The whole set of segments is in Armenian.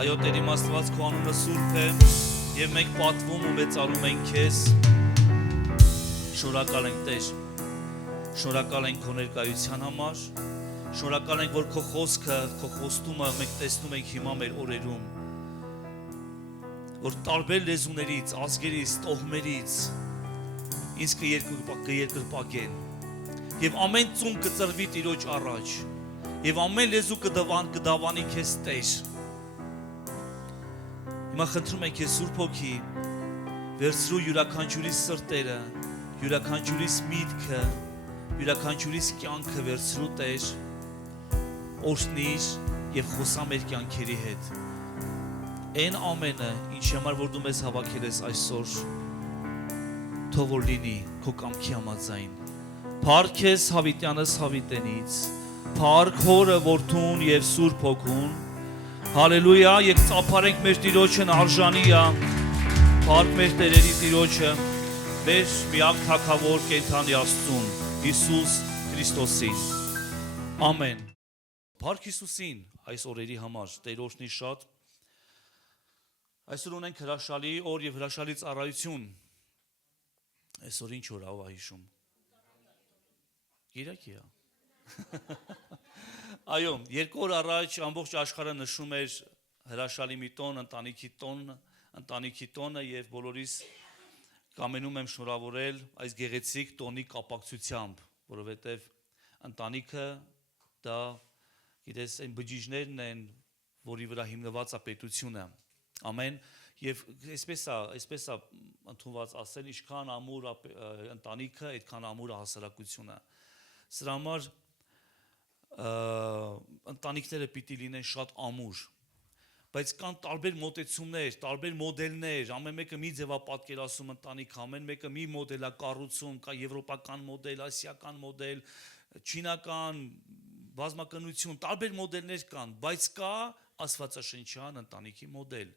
Այո, Տեր իմ Աստված, քո անունը սուրբ է եւ մենք պատվում ու մեծարում ենք քեզ։ Շնորհակալ ենք, Տեր։ Շնորհակալ ենք քո ներկայության համար։ Շնորհակալ ենք, որ քո խոսքը, քո խոստումը մենք տեսնում ենք հիմա մեր օրերում։ Որ տարբեր լեզուներից, ազգերից, տոհմերից ինձ կերկրպագեն։ Եվ ամեն ծում կծրվի Տիրոջ առաջ։ Եվ ամեն լեզու կդավանի քեզ, Տեր։ Հիմա խնդրում ենք քեզ Սուրբ Հոգի, վերցրու յուրաքանչյուրիս սրտերը, յուրաքանչյուրիս միտքը, յուրաքանչյուրիս կյանքը վերցրու, Տեր, օրհնիր եւ խոսա մեր կյանքերի հետ։ Այն ամենը, ինչի համար որ դու մեզ հավաքել ես այսօր, թող որ լինի քո կամքի համաձայն։ Փառք քեզ Հավիտյանս Հավիտենից, փառք Հորը, Որդուն եւ Սուրբ Հոգուն։ Հալելույա, եք ծափարենք մեր Տիրոջն արժանի է, փառք մեր Տերերի Տիրոջը, մեր միակ Թագավոր կենդանի Աստծուն, Հիսուս Քրիստոսին։ Ամեն։ Փառք Հիսուսին այս օրերի համար, Տեր օրհնի շատ։ Այսօր ունենք հրաշալի օր եւ հրաշալի ծառայություն։ Այսօր ինչ օր ա հիշում։ Կիրակի է։ Այո, 2 օր առաջ ամբողջ աշխարհը նշում էր հրաշալի մի տոն, ընտանիքի տոնը եւ բոլորիս կամենում եմ շնորհավորել այս գեղեցիկ տոնի կապակցությամբ, որովհետեւ ընտանիքը դա գիտես այն բջիջներն են, որի վրա հիմնված է պետությունը։ Ամեն եւ այսպես է ընդունված ասել, ինչքան ամուր ընտանիքը, այդքան ամուր հասարակությունը։ Սրա համար ընտանիքները պիտի լինեն շատ ամուր, բայց կան տարբեր մոտեցումներ, տարբեր մոդելներ, ամեն մեկը մի ձևա պատկերացում ընտանիք, ամեն մեկը մի մոդել է կառուցում, կա եվրոպական մոդել, ասիական մոդել, չինական, բազմակնություն, տարբեր մոդելներ կան, բայց կա աստվածաշնչյան ընտանիքի մոդել,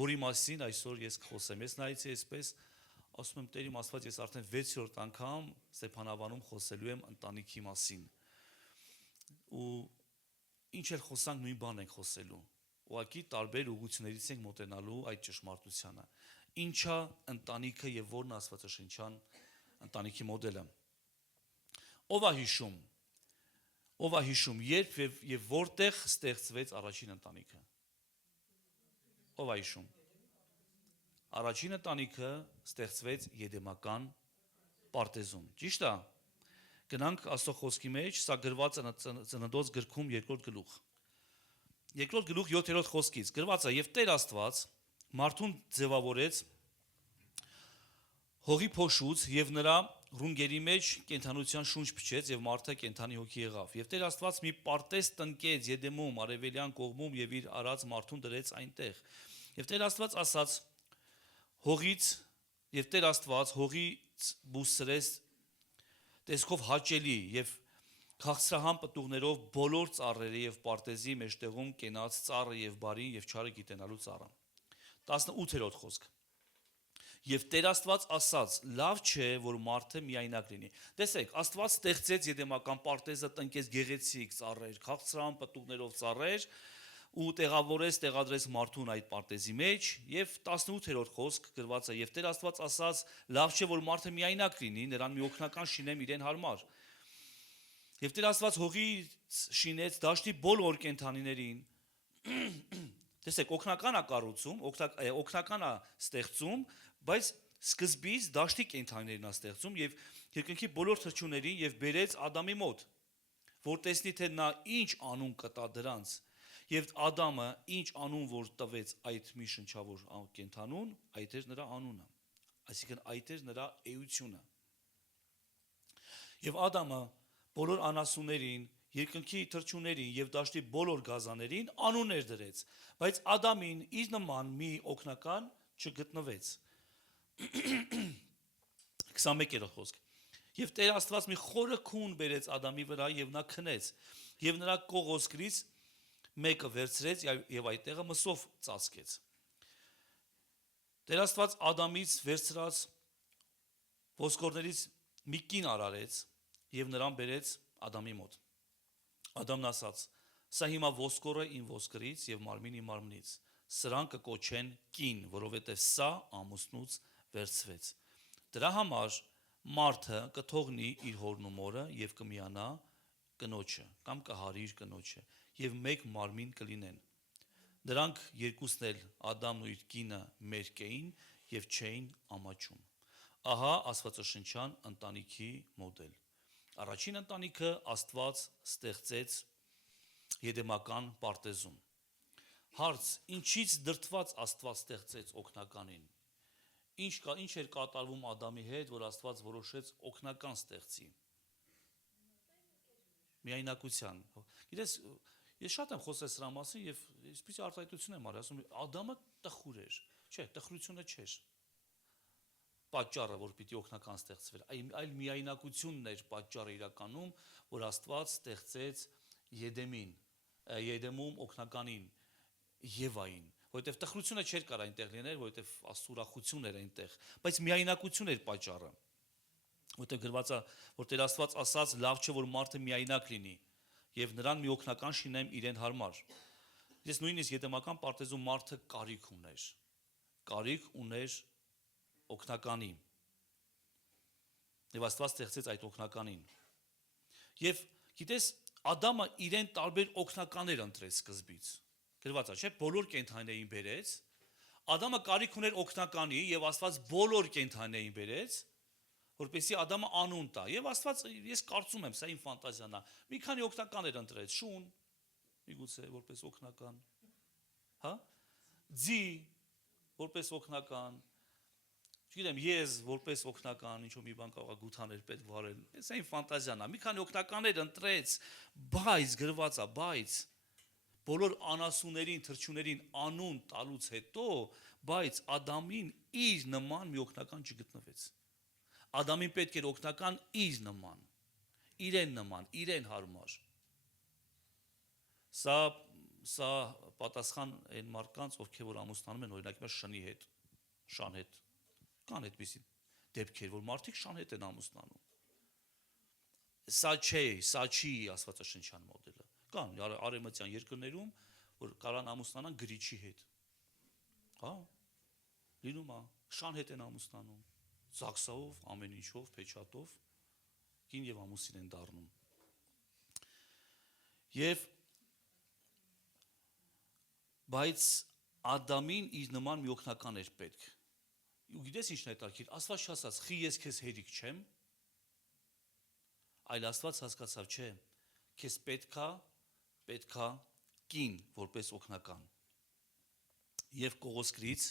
որի մասին այսօր ես կխոսեմ։ Ես նայեցի այսպես, ասում եմ Տեր իմ Աստված, ես արդեն 6-րդ անգամ Ստեփանավանում խոսելու եմ ընտանիքի մասին։ Ու ինչ էլ խոսանք, նույն բանն ենք խոսելու։ Ուղղակի տարբեր ուղղություններից ենք մոտենալու այդ ճշմարտությանը։ Ինչա ընտանիքը եւ որն աստվածաշնչյան ընտանիքի մոդելը։ Ով է հիշում, երբ եւ որտեղ ստեղծվեց առաջին ընտանիքը։ Ով է հիշում։ Առաջին ընտանիքը ստեղծվեց Եդեմական պարտեզում։ Ճիշտ է։ Գնանք Աստծո խոսքի մեջ, սա գրված է Ծննդոց գրքում 2-րդ գլուխ։ 2-րդ գլուխ 7-րդ խոսքից գրված է. «Եվ Տեր Աստված մարդուն ձևավորեց հողի փոշուց եւ նրա ռունգերի մեջ կենդանության շունչ փչեց եւ մարդը կենդանի հոգի եղավ։ Եվ Տեր Աստված մի պարտեզ տնկեց Եդեմում, արևելյան կողմում եւ իր արած մարդուն դրեց այնտեղ։ Եվ Տեր Աստված ասաց հողից եւ Տեր Աստված հողից բուսրեց տեսքով հաճելի եւ քաղցրահամ պտուղներով բոլոր ծառերը եւ պարտեզի մեջտեղում կենաց ծառը եւ բարի եւ չարը գիտենալու ծառը։ 18-րդ խոսք։ Եվ Տեր Աստված ասաց. լավ չէ, որ մարդը միայնակ լինի։ Տեսեք, Աստված ստեղծեց Եդեմական պարտեզը, տնկեց գեղեցիկ ծառեր, քաղցրահամ պտուղներով ծառեր ու տեղադրեց մարդուն այդ պարտեզի մեջ եւ 18-րդ խոսք գրված է. եւ Տեր Աստված ասաց. լավ չէ, որ մարդը միայնակ լինի, նրան մի օգնական շինեմ իրեն հարմար։ Եվ Տեր Աստված հողից շինեց դաշտի բոլոր կենդանիներին։ Տեսեք, օգնական է կառուցում, օգնական է ստեղծում, բայց սկզբից դաշտի կենդանիներն է ստեղծում եւ երկնքի բոլոր թռչուններին եւ բերեց Ադամի մոտ, որ տեսնի թե նա ինչ անուն կտա դրանց։ Եվ Ադամը ինչ անուն որ տվեց այդ մի շնչավոր կենդանուն, այդ էր նրա անունը, այսինքն այդ էր նրա էությունը։ Եվ Ադամը բոլոր անասուններին, երկնքի թռչուններին եւ դաշտի բոլոր գազաներին անուններ դրեց, բայց Ադամին իր նման մի օգնական չգտնվեց։ 21-րդ խոսք։ Եվ Տեր Աստված մի խորը քուն բերեց Ադամի վրա եւ նա քնեց եւ նրա կողոսկրից մեկը վերցրեց եւ այդ տեղը մսով ծածկեց։ Տեր Աստված Ադամից վերցրած ոսկորներից մի կին արարեց եւ նրան բերեց Ադամի մոտ։ Ադամն ասաց. Սա հիմա ոսկորը իմ ոսկրից եւ մարմինի մարմնից։ Սրանք կկոչեն կին, որովհետեւ սա ամուսնուց վերցվեց։ Դրա համար մարդը կթողնի իր հորն ու մորը եւ կմիանա կնոջը կամ կհարի իր կնոջը եւ մեկ մարմին կլինեն։ Նրանք երկուսն էլ Ադամն ու իր կինը մերկ էին եւ չէին ամաչում։ Ահա Աստվածաշնչյան ընտանիքի մոդել։ Առաջին ընտանիքը Աստված ստեղծեց Եդեմական պարտեզում։ Հարց. ինչից դրդված Աստված ստեղծեց օգնականին։ Ինչ էր կատարվում Ադամի հետ, որ Աստված որոշեց օգնական ստեղծի։ Միայնակության։ Գիտես, ես շատ եմ խոսել սրա մասին եւ այսպես արտահայտություն եմ արել, ասում Ադամը տխուր էր։ Չէ, տխրությունը չէր պատճառը, որ պիտի օգնական ստեղծվեր, այլ միայնակությունն էր պատճառը իրականում, որ Աստված ստեղծեց Եդեմում օգնականին, Եվային, որովհետև տխրությունը չէր կարող այնտեղ լինել, որովհետև աստուրախություն էր այնտեղ, բայց միայնակություն էր պատճառը, որովհետև գրված է, որ Տեր Աստված ասաց, լավ չէ, որ մարդը միայնակ լինի, եւ նրան մի օգնական շինեմ իրեն հարմար։ Ես նույնիսկ Եդեմական պարտեզում մարդը կարիք ուներ օգնականի։ Եվ Աստված ստեղծեց այդ օգնականին։ Եվ գիտես, Ադամը իրեն տարբեր օգնականներ ընտրեց սկզբից։ Գրված է, չէ՞, բոլոր կենդանիներին բերեց։ Ադամը կարիք ուներ օգնականի եւ Աստված բոլոր կենդանիներին բերեց, որպեսզի Ադամը անուն տա։ Եվ Աստված, ես կարծում եմ, սա իմ ֆանտազիան է, մի քանի օգնականներ ընտրեց, շուն, միգուցե որպես օգնական, հա? Ձի որպես օգնական, չգիտեմ, ես որպես օգնական, ինչ որ մի բան կարող է գութաներ պետք վարել։ Սա իմ ֆանտազիան է։ Մի քանի օգնականներ ընտրեց, բայց գրված է, բայց բոլոր անասուններին, թռչուներին անուն տալուց հետո, բայց Ադամին իր նման մի օգնական չգտնվեց։ Ադամին պետք էր օգնական իր նման, իրեն նման, իրեն հարմար։ Սա պատասխան այն մարդկանց, ովքեր որ ամուսնանում են օրինակ շնի հետ, շան հետ, կան այդպիսի դեպքեր, որ մարդիկ շան հետ են ամուսնանում։ Սա չի Աստվածաշնչյան մոդելը։ Կան արևմտյան երկրներում, որ կարան ամուսնանան գրիչի հետ։ Հա, լինում է, շան հետ են ամուսնանում, զաքսով, ամեն ինչով, փեչատով, կին եւ ամուսին են դառնում։ Եվ բայց Ադամին իր նման մի օգնական էր պետք։ Ու գիտես ինչն է հետաքրքիր, Աստված չասաց, խի ես քեզ հերիք չեմ, այլ Աստված հասկացավ, չէ, քեզ պետքա կին որպես օգնական։ Եվ կողքից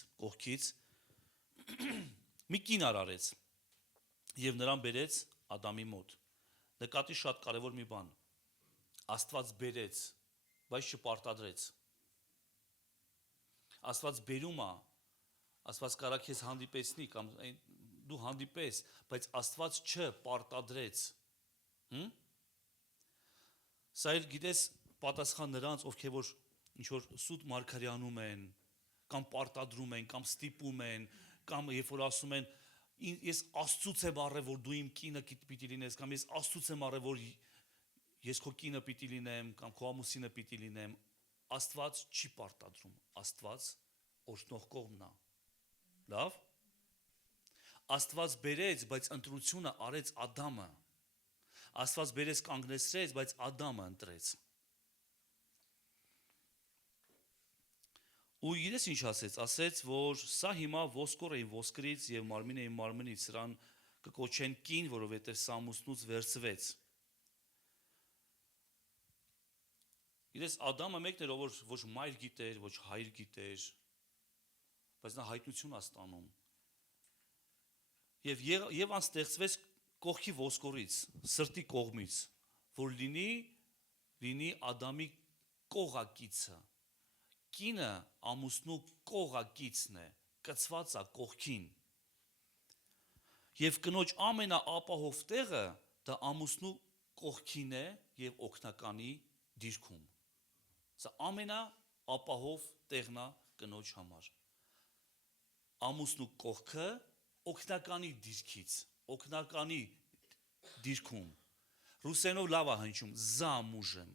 մի կին արարեց եւ նրան բերեց Ադամի մոտ։ Նկատի շատ կարևոր մի բան։ Աստված բերեց, բայց չպարտադրեց։ Աստված բերում է, Աստված կարա քեզ հանդիպեցնի կամ դու հանդիպես, բայց Աստված չպարտադրեց։ Սա էլ գիտես պատասխան նրանց, ովքեր որ ինչ որ սուտ մարգարյանում են, կամ պարտադրում են, կամ ստիպում են, կամ երբ որ ասում են ես Աստծուց եմ առել, որ դու իմ կինը պիտի լինես, կամ ես Աստծուց եմ առել, որ ես քո կինը պիտի լինեմ, կամ քո ամուսինը պիտի լինեմ, Աստված չի պարտադրում, Աստված օրհնող կողմն է։ Լավ։ Աստված բերեց, բայց ընտրությունը արեց Ադամը։ Աստված բերեց կանգնեցրեց, բայց Ադամը ընտրեց։ Ու իրես ինչ ասեց, որ սա հիմա ոսկոր էին ոսկրից եւ մարմին էին մարմնից, սրան կկոչեն կին, որովհետեւ սա ամուսնուց վերցվեց։ Իրես Ադամը մեկն էր, ով ոչ մայր գիտեր, ոչ հայր գիտեր, բայց նա հայտնություն է ստանում։ Եվ ան ստեղծվեց կողքի ոսկորից, սրտի կողմից, որ լինի Ադամի կողակիցը։ Կինը ամուսնու կողակիցն է, կցված է կողքին։ Եվ կնոջ ամենաապահով տեղը դա ամուսնու կողքին է եւ օգնականի դիրքում։ Սա ամենաապահով տեղն է կնոջ համար։ Ամուսնու կողքը օգնականի դիրքից, օգնականի դիրքում։ Ռուսերենով լավ է հնչում զամուժեմ։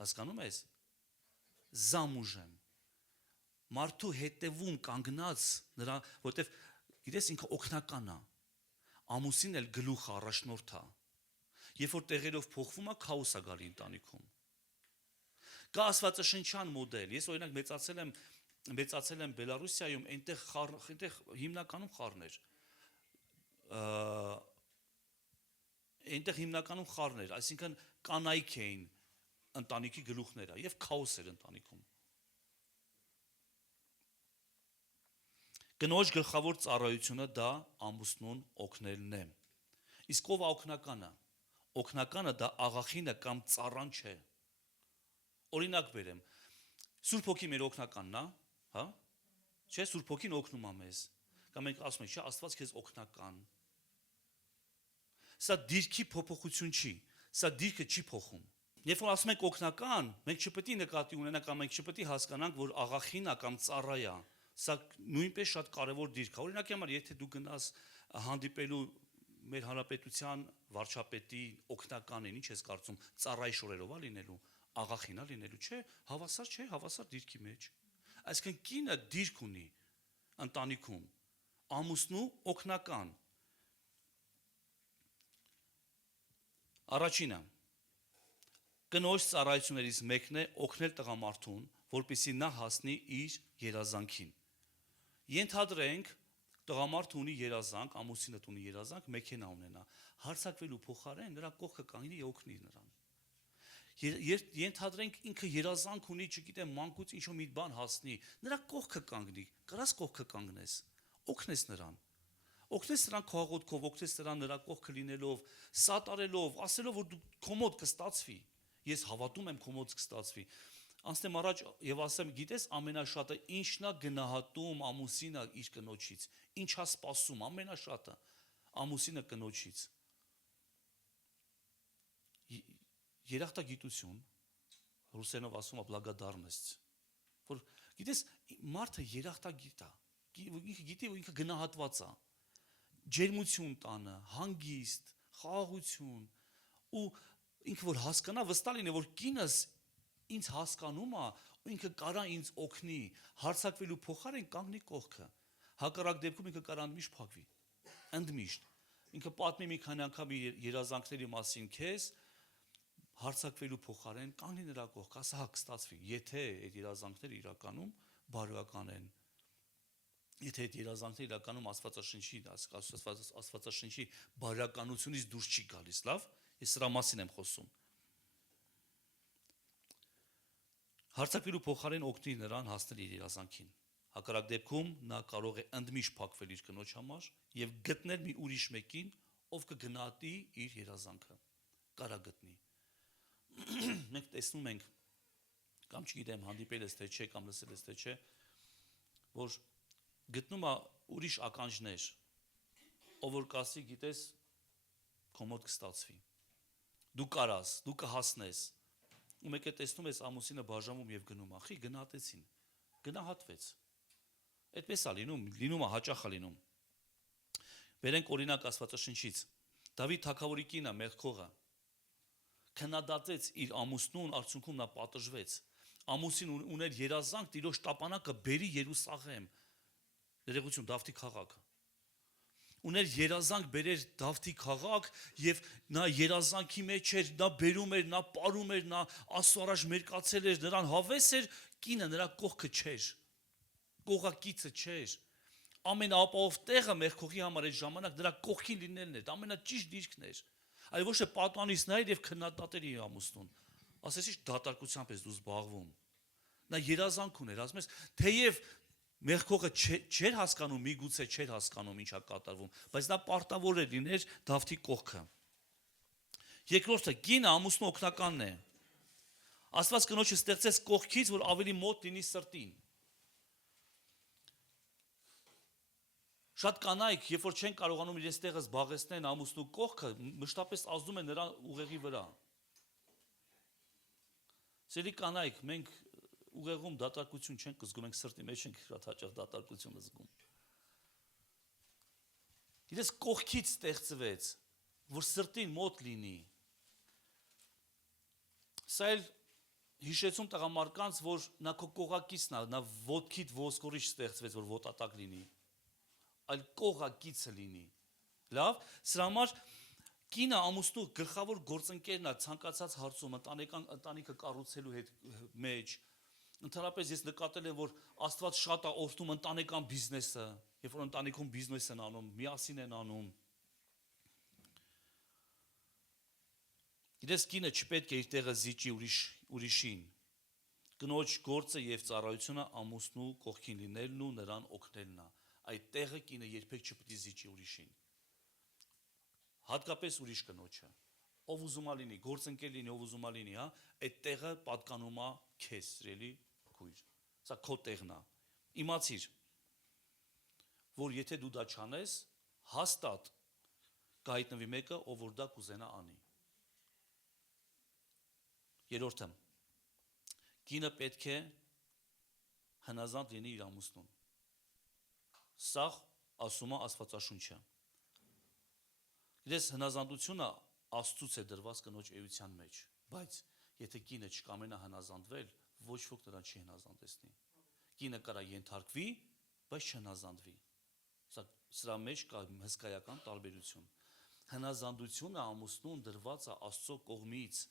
Հասկանում ես։ Զամուժեմ։ Մարդու հետևում կանգնած նրա, որտեվ գիտես ինքը օգնական է։ Ամուսին էլ գլուխը առաջնորդ է։ Երբ որ տեղերով փոխվում է, քաոս է գալի ընտանիքում։ Կա աստվածաշնչյան մոդել։ Ես օրինակ մեծացել եմ Բելարուսիայում, այնտեղ հիմնականում խառներ։ Այնտեղ հիմնականում խառներ, այսինքն կանայք էին ընտանիքի գլուխները եւ քաոս էր ընտանիքում։ Կնոջ գլխավոր ծառայությունը դա ամուսնուն օգնելն է։ Իսկ ով է օգնականը։ Օգնականը դա աղախինը կամ ծառան չէ։ Օրինակ բերեմ։ Սուրբ Հոգի մեր օգնականն է, հա? Չէ, Սուրբ Հոգին օգնում է մեզ։ Կամ մենք ասում ենք, չէ, Աստված քեզ օգնական։ Սա դիրքի փոփոխություն չի։ Սա դիրքը չի փոխում։ Երբ որ ասում ենք օգնական, մենք չպետք է նկատի ունենանք կամ մենք չպետք է հասկանանք, որ աղախինա կամ ծառայա։ Սա նույնպես շատ կարևոր դիրք է։ Օրինակի համար, եթե դու գնաս հանդիպելու մեր հանրապետության վարչապետի օգնականին, ինչ ես կարծում, ծառայի շորերով է լինելու, աղախինա լինելու, չէ, հավասար դիրքի մեջ։ Այսինքն կինը դիրք ունի ընտանիքում, ամուսնու օգնական։ Առաջինը կնոջ ծառայություններից մեկն է օգնել տղամարդուն, որպեսզի նա հասնի իր երազանքին։ Ենթադրենք տղամարդը ունի երազանք, ամուսինը ունի երազանք, մեքենա ունենա, հարձակվելու փոխարեն նրա կողքը կանգնի եւ օգնի նրան։ Ենթադրենք ինքը երազանք ունի, չգիտեմ, մանկուց ինչ-որ մի բան հասնի, նրա կողքը կանգնի, կարաս կողքը կանգնես, օգնես նրան։ Օգնես նրան քո աղոթքով, օգնես նրան նրա կողքը լինելով, սատարելով, ասելով, որ դու քո մոտ կստացվի։ Ես հավատում եմ քո մոտ կստացվի։ Անցնեմ առաջ եւ ասեմ, գիտես ամենաշատը ինչն է գնահատում ամուսինը իր կնոջից, ինչա սպասում ամենաշատը ամուսինը կնոջից։ Երախտագիտություն, ռուսերենով ասում է բլագադարնեստ, որ գիտես մարդը երախտագիտ է, ինքը գիտի, որ ինքը գնահատված է, ջերմություն տանը, հանգիստ, խաղաղություն, ու ինքը որ հասկանա, վստահ լինի, որ կինս ինձ հասկանում է, ու ինքը կարա ինձ օգնի, հարձակվելու փոխարեն կանգնի կողքը, հակառակ դեպքում ինքը կարա ընդմիշտ փակվի, ընդմիշտ, ինքը պատմի մի քանի անգամ երազանքների մասին քեզ, հարձակվելու փոխարեն կանգնի նրա կողքը, ասա հա կստացվի, եթե այդ երազանքները իրականում բարոյական են, եթե այդ երազանքները իրականում Աստվածաշնչի բարոյականությունից դուրս չի գալիս, լավ, ես սրա մասին եմ խոսում։ Հարձակվելու փոխարեն օգնի նրան հասնել իր երազանքին։ Հակառակ դեպքում նա կարող է ընդմիշտ փակվել իր կնոջ համար եւ գտնել մի ուրիշ մեկին, ով կգնահատի իր երազանքը, կարա գտնի։ Մենք տեսնում ենք, կամ չգիտեմ, հանդիպել ես թե չէ, կամ լսել ես թե չէ, որ գտնում է ուրիշ ականջներ, ով որ կասի, գիտես, քո մոտ կստացվի։ Դու կարաս, դու կհասնես։ Ու մեկ է տեսնում ես ամուսինը բաժանում եւ գնում, ախի գնահատեցին, գնահատվեց։ Այդպես է լինում է հաճախ է լինում։ Վերենք օրինակ Աստվածաշնչից։ Դավիթ թագավորի կինը Մեղքողը քննադատեց իր ամուսնուն, արդյունքում նա պատժվեց։ Ամուսին ուներ երազանք Տիրոջ տապանակը բերի Երուսաղեմ։ Ներողություն, Դավթի քաղաքը։ Ուներ երազանք բերեր Դավթի քաղաք եւ նա երազանքի մեջ էր, նա բերում էր, նա ապարում էր, նա Աստծո առաջ մերկացել էր, նրան հավես էր, կինը նրա կողքը չէր, կողակիցը չէր։ Ամենաապահով տեղը Մեղքողի համար այդ ժամանակ նրա կողքին լինելն էր, ամենաճիշտ դիրքն էր, այլ ոչ թե պատանից նայր եւ քննադատեր իր ամուսնուն, ասես ինչ դատարկությամբ ես դու զբաղվում։ Նա երազանք ուներ, ասում ես, թեև Մեղքողը չէր հասկանում, միգուցե չէր հասկանում ինչա կատարվում, բայց նա պարտավոր էր լիներ Դավթի կողքը։ Երկրորդը, կինը ամուսնու օգնականն է։ Աստված կնոջը ստեղծեց կողքից, որ ավելի մոտ լինի սրտին։ Շատ կանայք, երբ որ չեն կարողանում իրենց տեղը զբաղեցնեն ամուսնու կողքը, մշտապես ազդում են նրա ուղեղի վրա։ Սիրելի կանայք, մենք ուղեղում դատարկություն չենք զգում, մենք սրտի մեջ ենք շատ հաճախ դատարկություն զգում։ Իրենց կողքից ստեղծվեց, որ սրտին մոտ լինի։ Սա էլ հիշեցում տղամարկանց, որ նա քո կողակիցն է, նա ոտքիդ ոսկորիչ ստեղծվեց, որ ոտատակ լինի, այլ կողակիցը լինի։ Լավ, սրա համար կինը ամուսնու գլխավոր գործընկերն է ցանկացած հարցում, ընտանիքը կառուցելու մեջ։ Ընդհանրապես ես նկատել եմ, որ Աստված շատ է օրհնում ընտանեկան բիզնեսը, երբ որ ընտանիքում բիզնես են անում, միասին են անում։ Գիտես, կինը չպետք է իր տեղը զիջի ուրիշին։ Կնոջ գործը եւ ծառայությունը ամուսնու կողքին լինելն ու նրան օգնելն է։ Այդ տեղը կինը երբեք չպետք է զիջի ուրիշին։ Հատկապես ուրիշ կնոջը։ Ով ուզում է լինի, գործընկեր լինի, ով ուզում է լինի, հա, այդ տեղը պատկանում է քեզ, սիրելի քույր։ Սա քո տեղն է։ Իմացիր, որ եթե դու դա չանես, հաստատ կհայտնվի մեկը, ով որ դա կուզենա անի։ Երրորդը, կինը պետք է հնազանդ լինի իր ամուսնուն։ Սա ասում է Աստվածաշունչը։ Գիտես, հնազանդությունը Աստծուց է դրված կնոջ էության մեջ, բայց եթե կինը չկամենա հնազանդվել, ոչ ոք նրան չի հնազանդեցնի։ Կինը կարա ենթարկվի, բայց չհնազանդվի։ Սրա մեջ կա հսկայական տարբերություն։ Հնազանդությունը ամուսնուն դրված է Աստծո կողմից։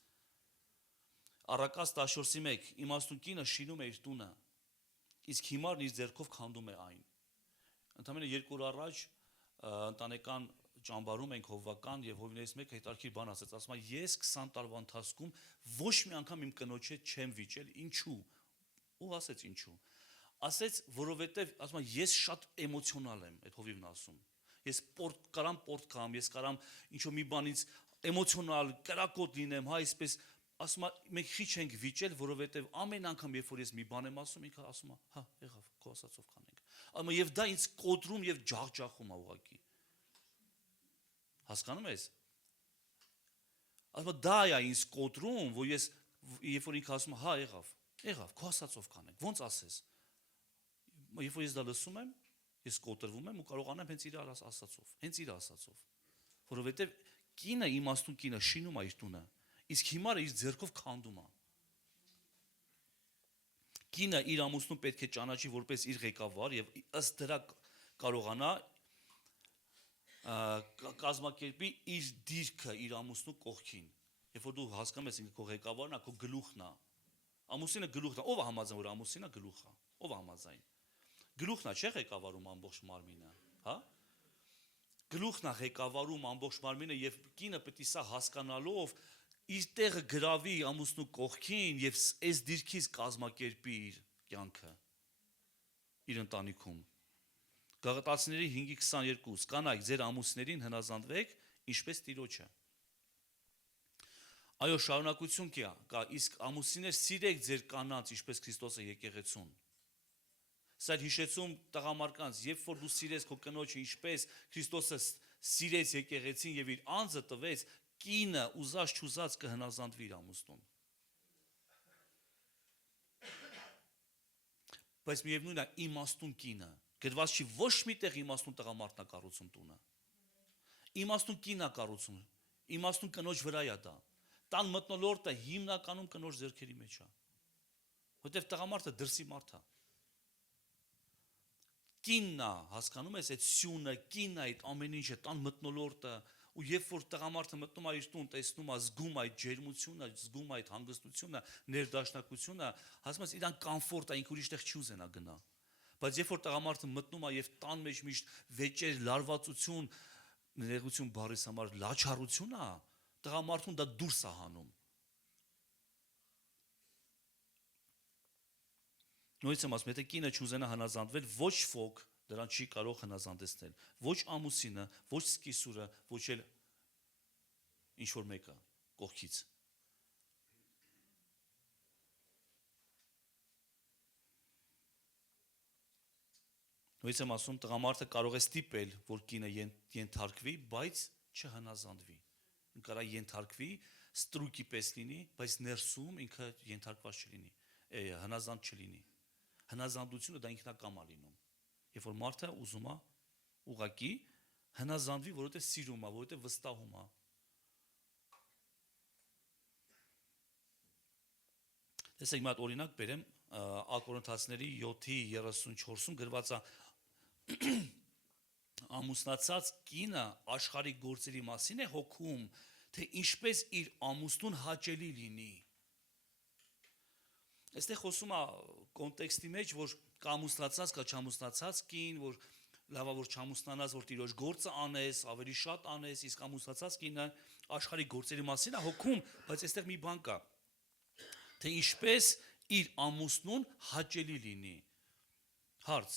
Առակաց 14:1 իմաստուն կինը շինում է իր տունը, իսկ հիմարն իր ձեռքով քանդում է այն։ Ընդամենը 2 օր առաջ ընտանեկան ճամբարում ենք հովվական եւ հովիներից մեկը հետարքիր բան ասեց, ասում է ես 20 տարվա ընթացքում ոչ մի անգամ իմ կնոջ հետ չեմ վիճել, ինչու։ Ու ասեց ինչու։ Ասեց, որովհետեւ ասում է ես շատ էմոցիոնալ եմ, այդ հովիվն ասում։ Ես կարամ պորտ կամ, ես կարամ ինչ որ մի բանից էմոցիոնալ, կրակոտ լինեմ, հա, այսպես ասում է մենք քիչ ենք վիճել, որովհետեւ ամեն անգամ երբ որ ես մի բան եմ ասում, ինքը ասում է, հա, եղավ, քո ասածով կանենք։ Ասում է եւ դա ինձ կոտրում եւ ջախջախում է ուղակի։ Հասկանում ես։ Ասում է դա է ինձ կոտրում, որ ես երբ որ ինքը ասում է, հա, եղավ, քո ասածով կանենք։ Ոնց ասես։ Երբ որ ես դա լսում եմ, ես կոտրվում եմ ու կարողանամ հենց իր ասածով, հենց իր ասածով։ Որովհետեւ կինը իմաստուն կինը շինում է իր տունը, իսկ հիմարը իր ձեռքով քանդում է։ Կինը իր ամուսնուն պետք է ճանաչի որպես իր ղեկավար եւ ըստ դրա կարողանա կազմակերպի իր դիրքը իր ամուսնու կողքին։ Երբ որ դու հասկանում ես ինքը քո ղեկավարն է, քո գլուխն է։ Ամուսինը գլուխն է, ով է համաձայն որ ամուսինը գլուխ է։ Ով է համաձայն։ Գլուխն է, չէ՞ ղեկավարում ամբողջ մարմինը, հա։ Գլուխն է ղեկավարում ամբողջ մարմինը եւ կինը պետք է սա հասկանալով իր տեղը գրավի ամուսնու կողքին եւ այս դիրքից կազմակերպի իր կյանքը իր ընտանիքում։ Գաղատացիների 5:22 կանայք ձեր ամուսներին հնազանդվեք ինչպես Տիրոջը։ Այո, շարունակություն կա, իսկ ամուսիններ սիրեք ձեր կանանց ինչպես Քրիստոսը եկեղեցուն։ Սա հիշեցում տղամարկանց, երբ որ դու սիրես քո կնոջը ինչպես Քրիստոսը սիրեց եկեղեցին եւ իր անձը տվեց, կինը ուզած չուզած կհնազանդվի իր ամուսնուն։ Բայց միևնույնն է իմաստուն կինը, գրված չի ոչ միտեղ իմաստուն տղամարդն է կառուցում տունը։ Իմաստուն կինն է կառուցում, իմաստուն կնոջ վրա է դա։ Տան մթնոլորտը հիմնականում կնոջ ձեռքերի մեջ է։ Որտեւ տղամարդը դրսի մարդ է։ Կինն է, հասկանում ես, այդ սյունը, կինն է, այդ ամեն ինչը, տան մթնոլորտը, ու երբ որ տղամարդը մտնում է իր տուն, տեսնում է, զգում է այդ ջերմությունը, զգում է այդ հանգստությունը, ներդաշնակությունը, ասում ես, իրան կոմֆորտ է, ինքը ուրիշտեղ չի ուզենա գնա։ Բայց երբ որ տղամարդը մտնում է եւ տան մեջ միշտ վեճեր, լարվածություն, ներողություն բառիս համար լաչառություն է, տղամարդուն դա դուրս է հանում։ Նույնիսկ եմ ասում, եթե կինը չուզենա հնազանդվել, ոչ ոք դրան չի կարող հնազանդեցնել։ Ոչ ամուսինը, ոչ սկիսուրը, ոչ էլ ինչ որ մեկը կողքից։ Նույնիսկ եմ ասում, տղամարդը կարող է ստիպել, որ կինը ենթարկվի, բայց չհնազանդվի։ Ինքը կարա ենթարկվի, ստրուկի պես լինի, բայց ներսում ինքը ենթարկված չլինի, հնազանդ չլինի։ Հնազանդությունը դա ինքնակամ է լինում։ Երբ որ մարդը ուզում է ուղակի հնազանդվի, որովհետև սիրում է, որովհետև վստահում է։ Տեսեք, մի հատ օրինակ բերեմ, Ակորինթացիների 7:34-ում գրված է ամուսնացած կինը աշխարհի գործերի մասին է հոգում, թե ինչպես իր ամուսնուն հաճելի լինի։ Այստեղ խոսում է կոնտեքստի մեջ, որ կամուսնացած, կա չամուսնացած կին, որ լավա որ չամուսնանաս, որ տիրոջ գործը անես, ավելի շատ անես, իսկ ամուսնացած կինը աշխարհի գործերի մասին է հոգում, բայց այստեղ մի բան կա, թե ինչպես իր ամուսնուն հաճելի լինի։ Հարց.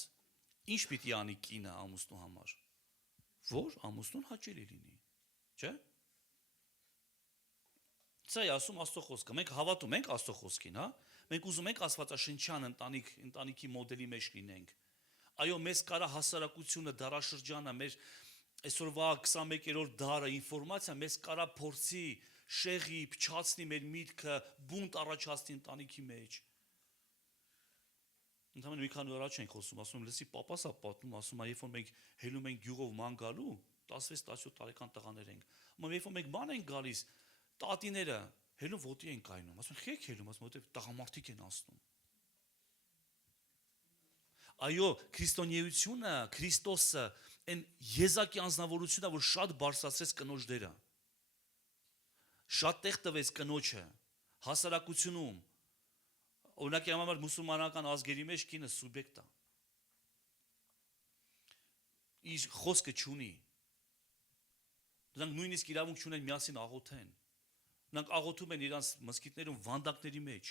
Ինչ պիտի անի կինը ամուսնու համար, որ ամուսնուն հաճելի լինի, չէ՞։ Սա է ասում Աստծո խոսքը, մենք հավատում ենք Աստծո խոսքին, հա։ Մենք ուզում ենք աստվածաշնչյան ընտանիքի մոդելի մեջ լինենք։ Այո, մեզ կարա հասարակությունը, դարաշրջանը, մեր այսօրվա 21-րդ դարը, ինֆորմացիա մեզ կարա փորձի, շեղի, փչացնի մեր միտքը, բունտ առաջացնի ընտանիքի մեջ։ Ընդհանրապես մի քանի օր առաջ ենք խոսում, ասում եմ, լսի պապասա պատմում, ասում է, երբ որ մենք հելում ենք գյուղով ման գալու, 16-17 տարեկան տղաներ ենք։ Ում երբ որ մենք ման ենք գալիս, տատիները հելում ոտի են կայնում, ասում են, խեք հելում, ասում որտեղ տղամարդիկ են անցնում։ Այո, քրիստոնեությունը, Քրիստոսը, այն եզակի անձնավորությունն է, որ շատ բարձրացրեց կնոջ դերը։ Շատ տեղ տվեց կնոջը հասարակությունում։ Օրինակի համար մուսուլմանական ազգերի մեջ կինը սուբյեկտ է։ Իր խոսքը չունի։ Նրանք նույնիսկ իրավունք չունեն միասին աղոթեն։ Նրանք աղոթում են իրանց մզկիթներում վանդակների մեջ։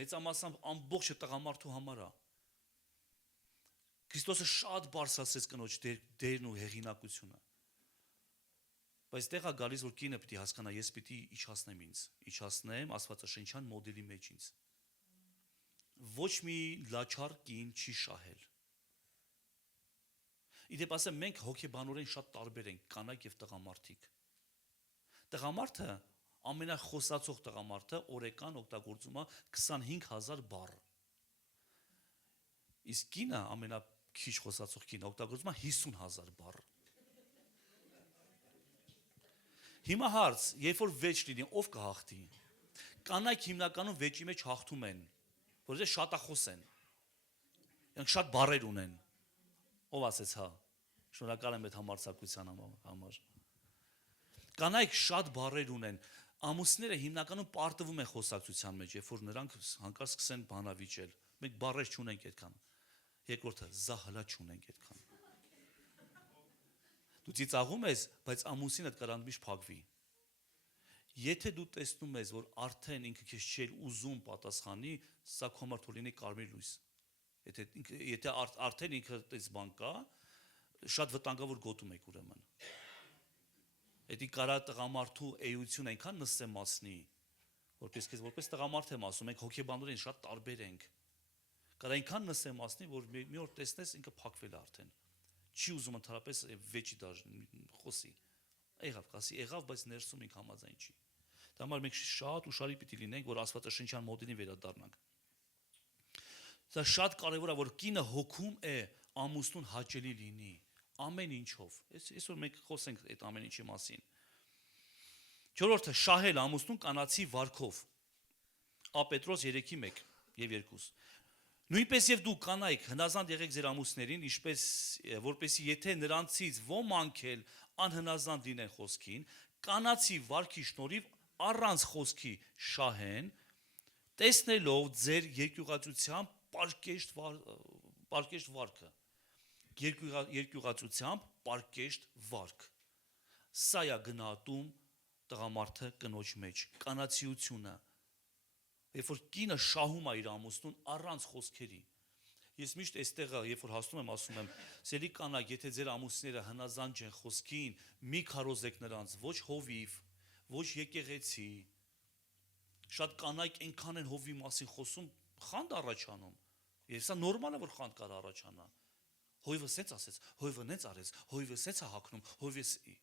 Մեծամասամբ ամբողջը տղամարդու համար է։ Քրիստոսը շատ բարձրացրեց կնոջ դերն ու հեղինակությունը։ Բայց տեղա գալիս որ կինը պիտի հասկանա, ես պիտի իջացնեմ ինձ, իջացնեմ աստվածաշնչյան մոդելի մեջ ինձ։ Ոչ մի լաչար կին չի շահել։ Իդեպ ասեմ, մենք հոգեբանորեն շատ տարբեր ենք, կանայք եւ տղամարդիկ։ Տղամարդը ամենախոսացող տղամարդը օրեկան օգտագործում է 25000 բառ։ Իսկ կինը ամենաքիչ խոսացող կինը օգտագործում է 50000 բառ։ Հիմա հարց, երբ որ վեճ լինի, ով կհաղթի։ Կանայք հիմնականում վեճի մեջ հաղթում են, որովհետեւ շատախոս են։ Նրանք շատ բառեր ունեն։ Ով ասեց հա։ Շնորհակալ եմ այդ համարձակության համար։ Կանայք շատ բառեր ունեն։ Ամուսինները հիմնականում պարտվում են խոսակցության մեջ, երբ որ նրանք հանկարծ սկսեն բանավիճել։ Մենք բառեր չունենք այդքան։ Երկրորդը զահլա չունենք այդքան։ Դու ծիծաղում ես, բայց ամուսինդ կարան միշտ փակվի։ Եթե դու տեսնում ես, որ արդեն ինքը քեզ չէր ուզում պատասխանի, սա քո համար թող լինի կարմիր լույս։ Եթե արդեն ինքը այս բան կա, շատ վտանգավոր գոտում եք ուրեմն։ Դա կարա տղամարդու էություն այնքան նսեմացնի, որպես քեզ որպես տղամարդ եմ ասում, մենք հոգեբանորեն շատ տարբեր ենք։ Կարա այնքան նսեմացնի, որ մի օր տեսնես ինքը փակվել է արդեն։ Չի ուզում ընդհանրապես վեճի խոսի։ Եղավ, կասի, եղավ, բայց ներսում ինք համաձայն չի։ Դա համար մենք շատ ուշադիր պիտի լինենք, որ աստվածաշնչյան մոդելին վերադառնանք։ Դա շատ կարևոր է, որ կինը հոգում է ամուսնուն հաճելի լինի ամեն ինչով։ Այսօր մենք խոսենք այդ ամեն ինչի մասին։ Չորրորդը շահել ամուսնուն կանացի վարքով։ Պետրոս 3:1 եւ 2։ Նույնպես եւ դու կանայք հնազանդ եղեք ձեր ամուսներին, ինչպես որպեսի եթե նրանցից ոմանք էլ անհնազանդ լինեն խոսքին, կանացի վարքի շնորհիվ առանց խոսքի շահեն, տեսնելով ձեր երկյուղացությամբ պարկեշտ վարքը։ Երկյուղացությամբ պարկեշտ վարք։ Սա է գնահատում տղամարդը կնոջ մեջ, կանացիությունը։ Երբ որ կինը շահում է իր ամուսնուն առանց խոսքերի։ Ես միշտ այստեղը, երբ որ հասնում եմ, ասում եմ, սելի կանայք, եթե ձեր ամուսինները հնազանդ չեն խոսքին, մի քարոզեք նրանց, ոչ հովիվ, ոչ եկեղեցի։ Շատ կանայք այնքան են հովի մասին խոսում, խանդ առաջանում։ Եվ սա նորմալ է, որ խանդ կար առաջանա։ Հովիվը սենց ասեց, հովիվը նենց արեց, հովիվը սենց է հագնում, հովիվը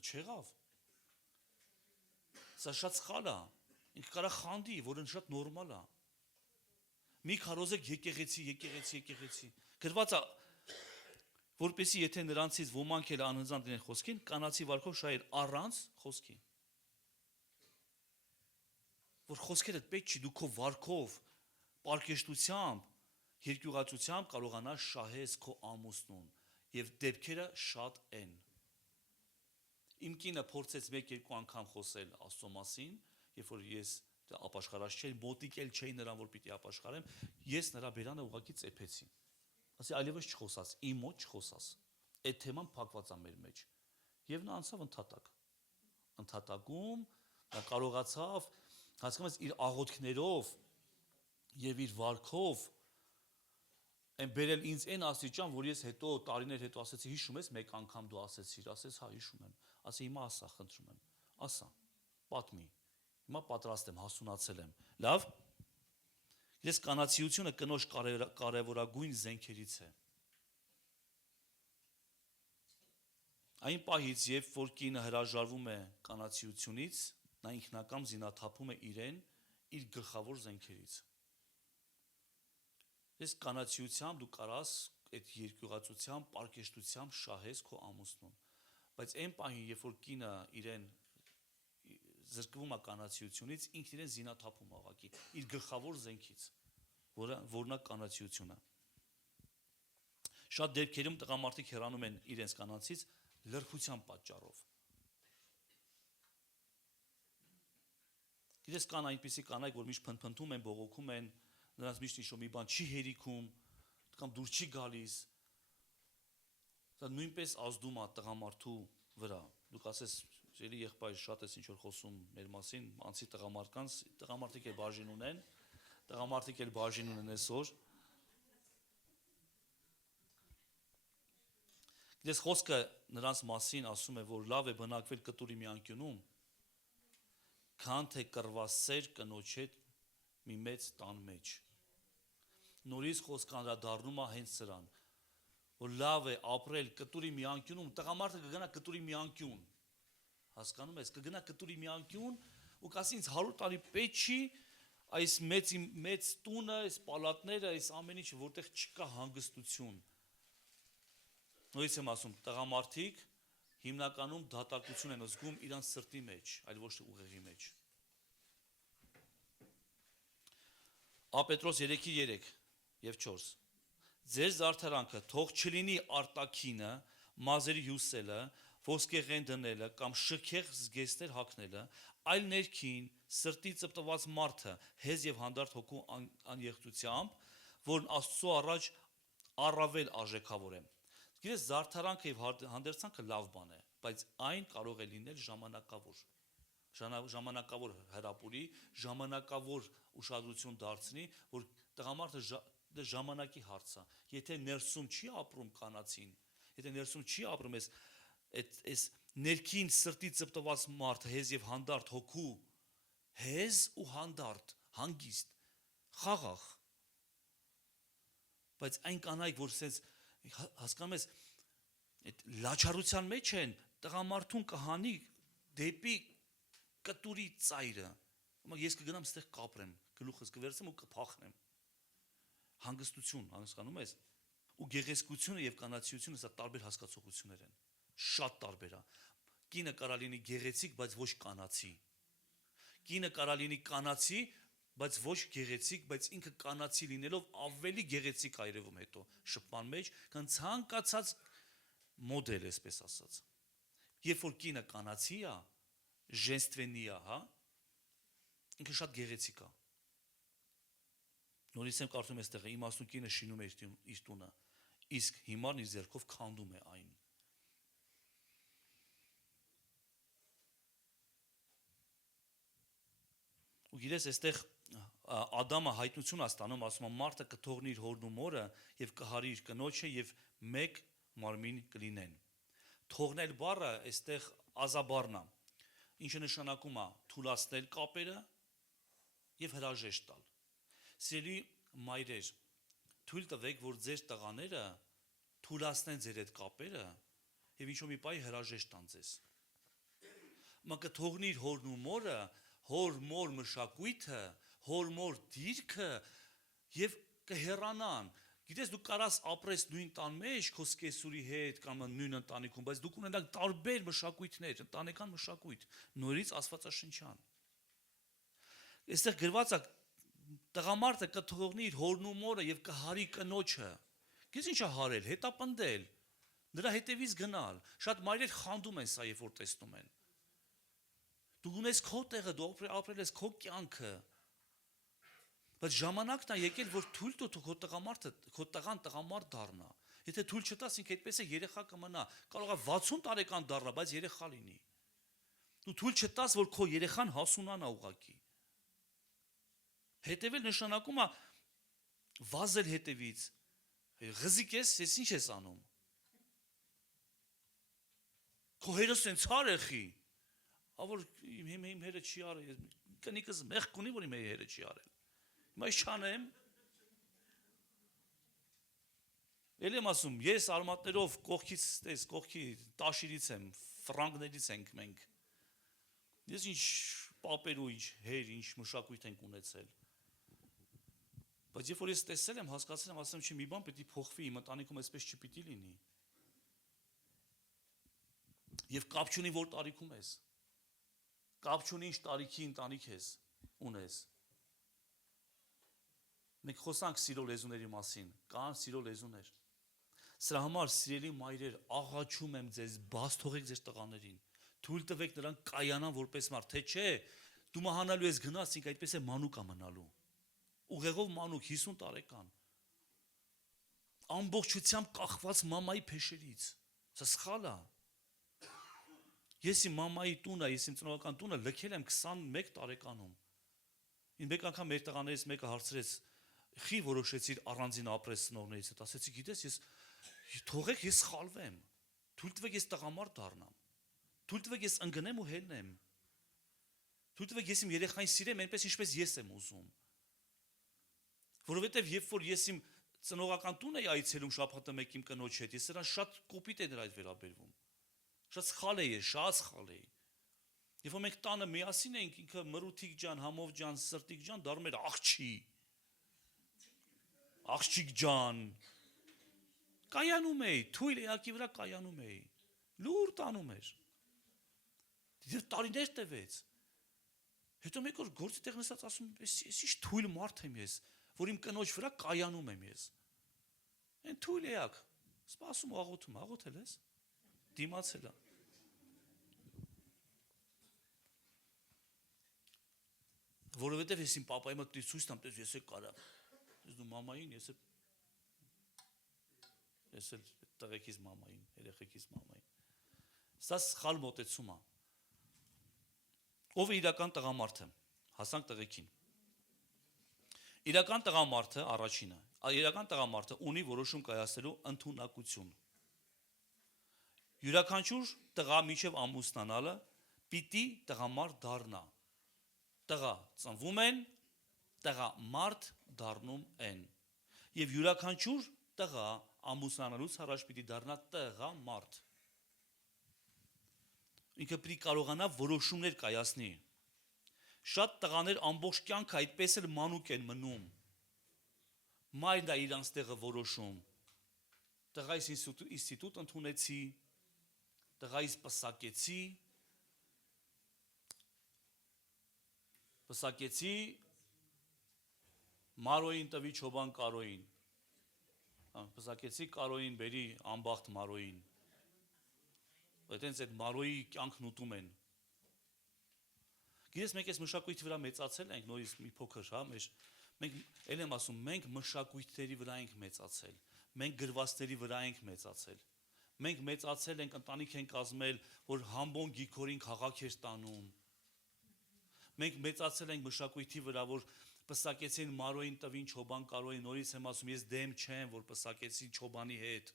չեղավ։ Սա շատ սխալ է։ Ինքը կարա խանդի, որը շատ նորմալ է։ Մի քարոզեք եկեղեցի։ Գրված է, որպեսզի եթե նրանցից ոմանք էլ անհնազանդ լինեն խոսքին, կանացի վարքով շահել առանց խոսքի։ որ խոսքերդ պետք չի դու քո վարքով, պարկեշտությամբ, երկյուղացությամբ կարողանաս շահես քո ամուսնուն եւ դեպքերը շատ են։ Իմ կինը փորձեց 1-2 անգամ խոսել Աստծո մասին, երբ որ ես ապաշխարած չէի, մոտիկ էլ չէի նրան, որ պիտի ապաշխարեմ, ես նրա բերանը ուղղակի ծեփեցի։ Ասի այլևս չխոսաս, իմ մոտ չխոսաս։ Այդ թեման փակված է մեր մեջ։ Եվ նա անցավ ընդհատակ։ Ընդհատակում նա կարողացավ, հասկանում ես, իր աղոթքներով եւ իր վարքով այն բերել ինձ այն աստիճան, որ ես հետո տարիներ հետո ասեցի, հիշում ես, մեկ անգամ դու ասեցիր, ասես, հա, հիշում եմ։ Ասի հիմա ասա, խնդրում եմ։ Ասա, պատմի։ Հիմա պատրաստ եմ, հասունացել եմ։ Լավ։ Ես կանացիությունը կնոջ կարևորագույն զենքերից է։ Այն պահից, երբ որ կինը հրաժարվում է կանացիությունից, նա ինքնակամ զինաթափում է իրեն իր գլխավոր զենքերից։ Ես կանացիությամբ դու կարաս այդ երկյուղացությամբ, պարկեշտությամբ շահես քո ամուսնուն, բայց այն պահին, երբ որ կինը իրեն զրկվում է կանացիությունից, ինքն իրեն զինաթափում աղակի իր գլխավոր զենքից, որն է կանացիությունը։ Շատ դեպքերում տղամարդիկ հեռանում են իրենց կանանցից լրբության պատճառով։ Գիտես, կան այնպիսի կանայք, որ միշտ փնփնթում են, բողոքում են, նրանց միշտ ինչ-որ մի բան չի հերիքում, կամ դուր չի գալիս։ Դա նույնպես ազդում է տղամարդու վրա։ Դուք ասես, ջերի եղբայր, շատ ես ինչ-որ խոսում մեր մասին, անցի տղամարդկանց, տղամարդիկ էլ բաժին ունեն, տղամարդիկ էլ բաժին ունեն այսօր։ Գիտես, խոսքը նրանց մասին ասում է, որ լավ է բնակվել կտուրի մի անկյունում, քան թե կռվասեր կնոջ հետ մի մեծ տան մեջ։ Նորից խոսքը անդրադառնում է հենց սրան, որ լավ է ապրել կտուրի մի անկյունում, տղամարդը կգնա կտուրի մի անկյուն, հասկանում ես, կգնա կտուրի մի անկյուն ու կասի ինձ 100 տարի պետք չի այս մեծ տունը, այս պալատները, այս ամեն ինչը, որտեղ չկա հանգստություն։ Նույնիսկ եմ ասում, տղամարդիկ հիմնականում դատարկություն են զգում իրանց սրտի մեջ, այլ ոչ թե ուղեղի մեջ։ Պետրոս 3:3 եւ 4 Ձեր զարդարանքը թող չլինի արտաքինը, մազերի հյուսելը, ոսկեղեն դնելը կամ շքեղ զգեստներ հագնելը, այլ ներքին սրտի ծպտված մարդը հեզ եւ հանդարտ հոգու անեղծությամբ, որն Աստծո առաջ առավել արժեքավոր է։ Գիտես, զարդարանքը եւ հանդերձանքը լավ բան է, բայց այն կարող է լինել ժամանակավոր հրապուրի, ժամանակավոր ուշադրություն դարձնի, որ տղամարդը ժամանակի հարց է։ Եթե ներսում չի ապրում կանացին, եթե ներսում չի ապրում այս ներքին սրտի ծպտված մարդը հեզ եւ հանդարտ հոգու, հեզ ու հանդարտ, հանգիստ, խաղաղ, բայց այն կանայք, որ sense հասկանում ես, այդ լաչարության մեջ են, տղամարդուն կհանի դեպի կտուրի ծայրը։ Ես կգնամ ստեղ կապրեմ, գլուխս կվերցեմ ու կփախնեմ։ Հանգստություն, հասկանում ես։ Ու գեղեցկությունը եւ կանացիությունը սա տարբեր հասկացողություններ են։ Շատ տարբեր է։ Կինը կարա լինի գեղեցիկ, բայց ոչ կանացի։ Կինը կարա լինի կանացի, բայց ոչ գեղեցիկ, բայց ինքը կանացի լինելով ավելի գեղեցիկ այրևում հետո շփման մեջ, քան ցանկացած մոդել, այսպես ասած։ Երբ որ կինը կանացի է, ժենստվենի է, հա, ինքը շատ գեղեցիկ է։ Նորից եմ կարդում այստեղ, իմաստուն կինը շինում է իր տունը, իսկ հիմարն իր ձեռքով քանդում է այն։ Ու գիտես, այստեղ Ադամը հայտնություն է ստանում, ասում է մարդը կթողնի իր հորն ու մորը եւ կհարի իր կնոջը եւ մեկ մարմին կլինեն։ Թողնել բառը այստեղ ազաբառն է, ինչը նշանակում է թուլացնել կապերը եւ հրաժեշտ տալ։ Սիրելի մայրեր, թույլ տվեք, որ ձեր տղաները թուլացնեն ձեր այդ կապերը եւ ինչ-որ մի պահի հրաժեշտ տան ձեզ։ Մակը թողնի իր հորն ու մորը, հոր-մոր մշակույթը, հոր-մոր դիրքը եւ կհեռանան։ Գիտես, դու կարաս ապրես նույն տան մեջ քո սկեսուրի հետ կամ նույն ընտանիքում, բայց դուք ունենաք տարբեր մշակույթներ, ընտանեկան մշակույթ, նորից աստվածաշնչյան։ Այստեղ գրված է տղամարդը կթողնի իր հորն ու մորը եւ կհարի կնոջը։ Գիտես ինչ է հարել, հետապնդել, նրա հետևից գնալ։ Շատ մայրեր խանդում են սա, երբ որ տեսնում են։ Դու ունես քո տեղը, դու ապրել ես քո կյանքը։ Բայց ժամանակն է եկել, որ թույլ տու քո տղամարդը, քո տղան տղամարդ դառնա։ Եթե թույլ չտաս, ինքը այդպես է երեխա կմնա։ Կարող է 60 տարեկան դառնա, բայց երեխա լինի։ Դու թույլ չտաս, որ քո երեխան հասունանա ուղակի։ Հետևել նշանակում է վազել հետևից։ Ղզիկ ես ինչ ես անում։ Քո հերոս են ցարեխի։ Ավոր իմ հերը չի արել, կնիկս մեղք ունի, որ իմ հերը չի արել։ Հիմա ինչ չանեմ։ Էլ եմ ասում, ես արմատներով կողքից, տես, կողքի տաշիրից եմ, ֆրանկներից ենք մենք։ Ես ինչ պապեր ու ինչ հեր, ինչ մշակույթ ենք ունեցել։ Բայց երբ որ ես տեսել եմ, հասկացել եմ, ասեմ, չի մի բան պետք է փոխվի, իմ ընտանիքում այսպես չպիտի լինի։ Եվ կապ չունի որ տարիքում ես։ Կապ չունի ինչ տարիքի ընտանիք ես, ունես։ Մենք խոսանք սիրո լեզուների մասին, կան սիրո լեզուներ։ Սրա համար սիրելի մայրեր, աղաչում եմ ձեզ, բաց թողեք ձեր տղաներին։ Թույլ տվեք նրան կայանան որպես մարդ, թե չէ, դու մահանալու ես գնաս, ինք այդպես է մանուկ է մնալու։ Ուղեղով մանուկ 50 տարեկան։ Ամբողջությամբ կախված մամայի փեշերից։ Սա սխալ է։ Ես իմ մամայի տունը, ես իմ ծնողական տունը լքել եմ 21 տարեկանում։ Ինձ մեկ անգամ մեր տղաներից մեկը հարցրեց. «Խի որոշեցիր առանձին ապրես ծնողներից հետ»։ Ասեցի, գիտես, ես թողեք ես սխալվեմ։ Թույլ տվեք ես տղամարդ դառնամ։ Թույլ տվեք ես ընկնեմ ու հելնեմ։ Թույլ տվեք ես իմ երեխային սիրեմ այնպես ինչպես ես եմ ուզում։ Որովհետև երբ որ ես իմ ծնողական տուն էի այցելում շաբաթը մեկ իմ կնոջ հետ, ես նրան շատ կոպիտ էի նրա հետ վերաբերվում։ Շատ սխալ էի, շատ սխալ էի։ Երբ որ մենք տանը միասին էինք, ինքը Մրութիկ ջան, Համով ջան, Սրտիկ ջան, դառնում էր աղջի։ Աղջիկ ջան։ Կայանում էի, թույլ էակի վրա կայանում էի։ Լուր տանում էր։ Եվ տարիներ տևեց։ Հետո մեկ օր գործի տեղ նստած ասում եմ, ես ինչ թույլ մարդ եմ ես, որ իմ կնոջ վրա կայանում եմ ես։ Այն թույլ էակ։ Սպասում աղոթում, աղոթել ես։ Դիմացել է։ Որովհետև ես իմ պապայի մոտ ցույց տամ, տես ես էլ կարամ։ Ես դու մամային, ես էլ տղեկից մամային, երեխեքից մամային։ Սա սխալ մոտեցում է։ Ով է իրական տղամարդը։ Հասանք տղեկին։ Իրական տղամարդը առաջինը, իրական տղամարդը ունի որոշում կայացնելու ընդունակություն։ Յուրաքանչյուր տղա միջև ամուսնանալը պիտի տղամարդ դառնա։ Տղա ծնվում են, տղա մարդ դառնում են։ Եվ յուրաքանչյուր տղա ամուսնանալուց առաջ պիտի դառնա տղա մարդ։ Ինքը պիտի կարողանա որոշումներ կայացնի։ Շատ տղաներ ամբողջ կյանքը այդպես էլ մանուկ են մնում։ Մայրն է իրանց տեղը որոշում։ Տղայիս ինստիտուտ ընդունեցի, տղայիս պսակեցի, Մարոյին տվի Չոբան Կարոյին։ Պսակեցի Կարոյին, բերի անբախտ Մարոյին։ Այդտենց այդ Մարոյի կյանքն ուտում են։ Գիտես, մենք այս մշակույթի վրա մեծացել ենք, նորից մի փոքր, հա, մենք ել եմ ասում, մենք մշակույթների վրա ենք մեծացել, մենք գրվածների վրա ենք մեծացել։ Մենք մեծացել ենք, ընտանիք ենք կազմել, որ Համբոն Գիգորին քաղաք էր տանում։ Մենք մեծացել ենք մշակույթի վրա, որ պսակեցին Մարոյին տվին Չոբան Կարոյին, նորից եմ ասում, ես դեմ չեմ, որ պսակեցին Չոբանի հետ,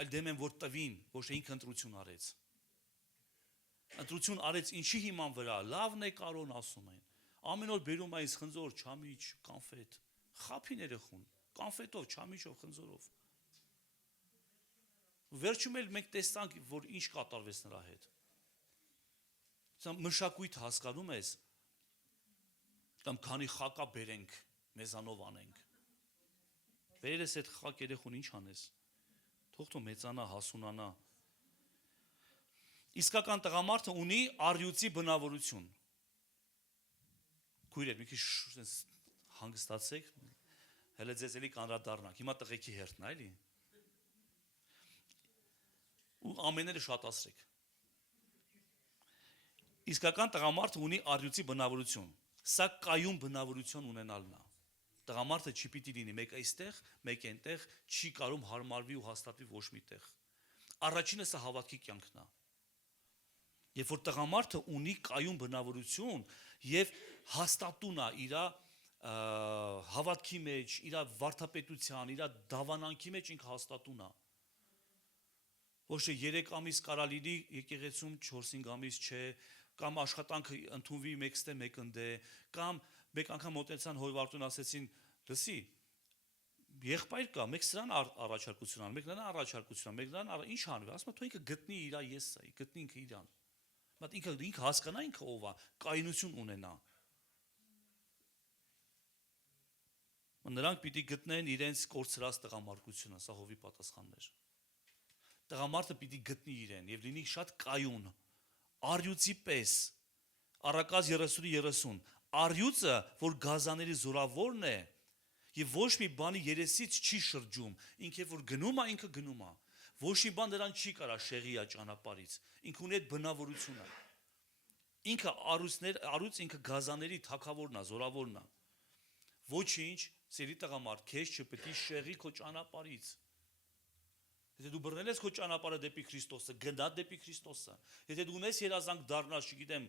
այլ դեմ եմ, որ տվին, ոչ թե ինքը ընտրություն արեց։ Ընտրություն արեց ինչի հիման վրա, լավն է Կարոն ասում են։ Ամեն օր բերում այս խնձոր, չամիչ, կանֆետ, խափին երեխուն, կանֆետով, չամիչով, խնձորով։ Վերջում էլ մենք տեսանք, որ ինչ կատարվեց նրա հետ։ Սա մշակույթ հասկանում ես, կամ քանի խակա բերենք, մեզանով անենք։ Բերել ես այդ խակ երեխուն ինչ անես։ Թող թող մեծանա, հասունանա։ Իսկական տղամարդը ունի առյուծի բնավորություն։ քույրեր, մի քիչ sense հանգստացեք, հələ ձեզ էլի կանրադառնանք։ Հիմա տղեկի հերթն է, էլի։ Ու ամենները շատացրեք։ Իսկական տղամարդը ունի առյուծի բնավորություն։ Սա կայուն բնավորություն ունենալն է։ Տղամարդը չի պիտի լինի մեկ այստեղ, մեկ այնտեղ, չի կարող հարմարվի ու հաստատվի ոչ մի տեղ։ Առաջինը սա հավատքի կյանքն է։ Երբ որ տղամարդը ունի կայուն բնավորություն եւ հաստատուն է իր հավատքի մեջ, իր վարդապետության, իր դավանանքի մեջ ինքը հաստատուն է։ Ոչ թե 3 ամիս կարա լինի եկեղեցում 4-5 ամիս չէ, կամ աշխատանքը ընդունվի մեկստե մեկընդե, կամ մեկ անգամ մոտեցան հորվարտուն ասեցին, լսի, եղբայր կա, մեկ սրան առաջարկություն ան, մեկ նրան առաջարկություն ան, մեկ նրան ինչ անվի, ասում է թող ինքը գտնի իր եսը, գտնի ինքը իրան։ Բայց ինքը հասկանա ինքը ով է, կայունություն ունենա։ Նրանք պիտի գտնեն իրենց կորցրած տղամարդությունը, սա հովի պատասխանն էր։ Տղամարդը պիտի գտնի իրեն եւ լինի շատ կայուն, առյուծի պես, Առակաց 30:30, առյուծը, որ գազաների զորավորն է եւ ոչ մի բանի երեսից չի շրջում, ինքը որ գնում է, ինքը գնում է, ոչ մի բան նրան չի կարա շեղի է ճանապարից, ինքը ունի այդ բնավորությունը, ինքը առյուծ ինքը գազաների թագավորն է, զորավորն է, ոչինչ, սերի տղամարդ, քեզ չպետք է շեղի քո ճանապարից։ Եթե դու բռնել ես քո ճանապարհը դեպի Քրիստոսը, գնա դեպի Քրիստոսը։ Եթե դու ունես երազանք դառնալ, չգիտեմ,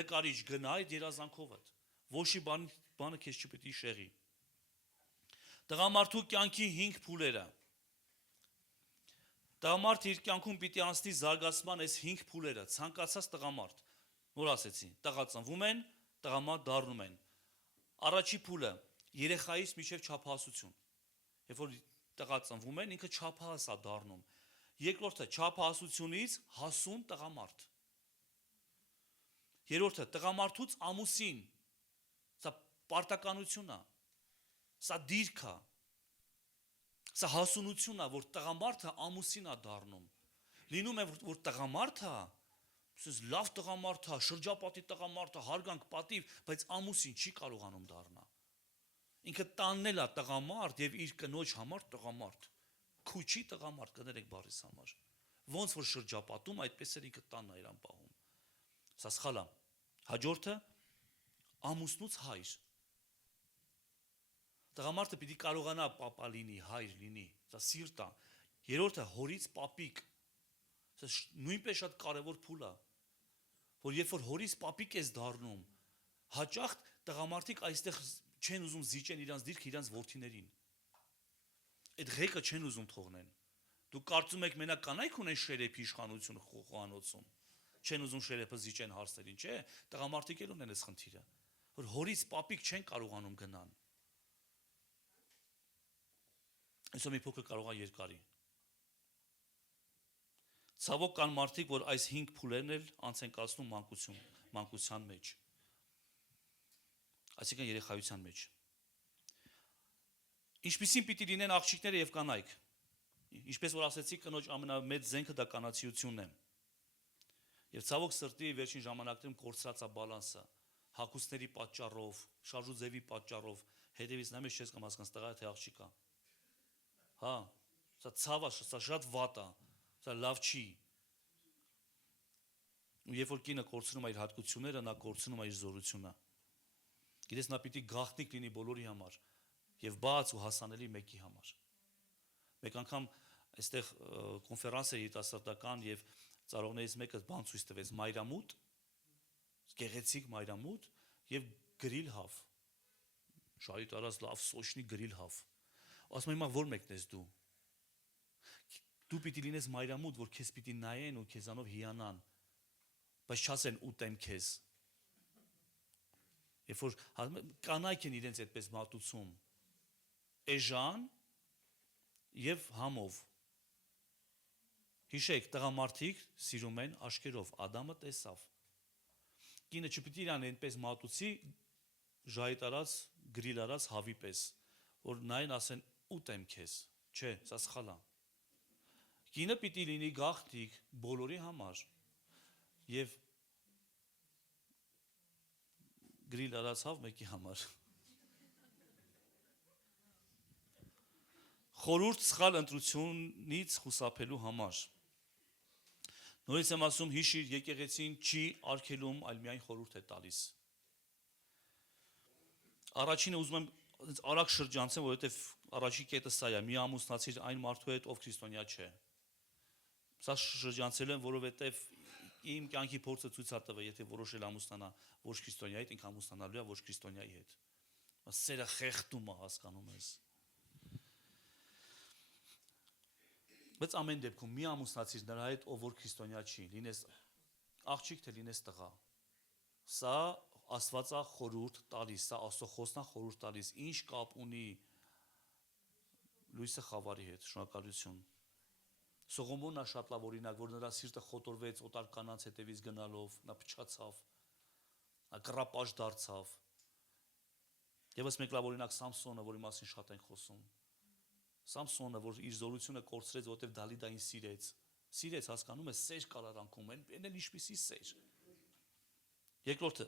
նկարիչ, գնա այդ երազանքովդ։ Ոչ մի բանը քեզ չպետք է շեղի։ Տղամարդու կյանքի 5 փուլերը։ Տղամարդը իր կյանքում պիտի անցնի զարգացման այս 5 փուլերը, ցանկացած տղամարդ։ Նոր ասեցի, տղա ծնվում են, տղամարդ դառնում են։ Առաջի փուլը երեխայից մինչև չափահասություն։ Երբ որ տղա ծնվում են, ինքը չափահաս է դառնում։ Երկրորդը չափահասությունից հասուն տղամարդ։ Երրորդը տղամարդուց ամուսին։ Սա պարտականություն է։ Սա դիրք է։ Սա հասունություն է, որ տղամարդը ամուսին է դառնում։ Լինում է որ տղամարդը, ասես լավ տղամարդ է, շրջապատի տղամարդ է, հարգանք, պատիվ, բայց ամուսին չի կարողանում դառնալ։ Ինքը տաննել է տղամարդ եւ իր կնոջ համար տղամարդ։ Քուչի տղամարդ կներեք բարիս համար։ Ոնց որ շրջապատում այդպես էլ ինքը տանն է իրան պահում։ Սա սխալ է։ Հաջորդը ամուսնուց հայր։ Տղամարդը պիտի կարողանա պապա լինի, հայր լինի, սա սիրտ է։ Երրորդը հորից պապիկ։ Սա նույնպես շատ կարևոր փուլ է, որ երբ որ հորից պապիկ ես դառնում, հաճախ տղամարդիկ այստեղ չեն ուզում զիջեն իրանց դիրքը իրանց որդիներին։ Այդ ղեկը չեն ուզում թողնեն։ Դու կարծում եք մենակ կանայք ունեն շերեփի իշխանություն խոհանոցում։ Չեն ուզում շերեփը զիջեն հարցերին, չէ՞։ Տղամարդիկ էլ ունեն այս խնդիրը, որ հորից պապիկ չեն կարողանում գնան։ Այսօր մի փոքր կարող է երկարի։ Ցավոք կան մարդիկ, որ այս 5 փուլերն էլ անց են կացնում մանկության մեջ։ Այսինքն երեխայության մեջ։ Ինչպիսին պիտի լինեն աղջիկները եւ կանայք։ Ինչպես որ ասեցի, կնոջ ամենամեծ զենքը դա կանացիությունն է։ Եվ ցավոք սրտի վերջին ժամանակներում կորցրած է բալանսը, հակուսների պատճառով, շարժուձևի պատճառով, հետևից նայում ես չես կամ հասկանաս տղա է թե աղջիկ է։ Հա, սա ցավ է, սա շատ վատ է, սա լավ չի։ Ու երբ որ կինը կորցնում է իր հատկությունները, նա կորցնում է իր զորությունը։ Գիտես, նա պիտի գաղտնիք լինի բոլորի համար եւ բաց ու հասանելի մեկի համար։ Մեկ անգամ այստեղ կոնֆերանս էր երիտասարդական եւ ծառողներից մեկը բան ցույց տվեց մայրամուտ, գեղեցիկ մայրամուտ եւ գրիլ հավ։ Շարի տարած լավ սոշնի գրիլ հավ։ Ասում եմ հիմա որ մեկն ես դու։ Դու պիտի լինես մայրամուտ, որ քեզ պիտի նայեն ու քեզանով հիանան, բայց չասեն ուտեմ քեզ։ Երբ որ կանայք են իրենց այդպես մատուցում, էժան եւ համով։ Հիշեք, տղամարդիկ սիրում են աշկերով, Ադամը տեսավ։ Կինը չպիտի իրան այնպես մատուցի, ժայի տարած, գրիլ արած հավի պես, որ նայն ասեն ուտեմ քեզ, չէ, սա սխալ է։ Կինը պիտի լինի գաղտնիք բոլորի համար եւ գրիլ արացավ մեկի համար։ Խորհուրդ սխալ ընտրությունից խուսափելու համար։ Նորից եմ ասում, հիշիր, եկեղեցին չի արգելում, այլ միայն խորհուրդ է տալիս։ Առաջինը ուզում եմ արագ շրջանցեմ, որովհետև առաջի կետը սա է, մի ամուսնացիր այն մարդու հետ, ով քրիստոնյա չէ։ Սա շրջանցել եմ, որովհետև իմ կյանքի փորձը ցույց է տվել, եթե որոշել ամուսնանա ոչ քրիստոնյայի հետ, ինքը ամուսնանալու է ոչ քրիստոնյայի հետ։ Սերը խեղդում է, հասկանում ես։ Բայց ամեն դեպքում մի ամուսնացիր նրա հետ, ով որ քրիստոնյա չի, լինես աղջիկ թե լինես տղա։ Սա Աստվածա խորհուրդ տալիս, սա Աստծո խոսքն է խորհուրդ տալիս, ինչ կապ ունի լույսը խավարի հետ, շնորհակալություն։ Սողոմոնն է շատ լավ օրինակ, որ նրա սիրտը խոտորվեց օտար կանանց հետևից գնալով, նա փչացավ, նա կռապաշ դարձավ։ Եվս մեկ լավ օրինակ Սամսոնը, որի մասին շատ ենք խոսում։ Սամսոնը, որ իր զորությունը կորցրեց, որովհետև Դալիդային սիրեց, հասկանում ես, սեր կար արանքում, այն էլ ինչպիսի սեր։ Երկրորդը,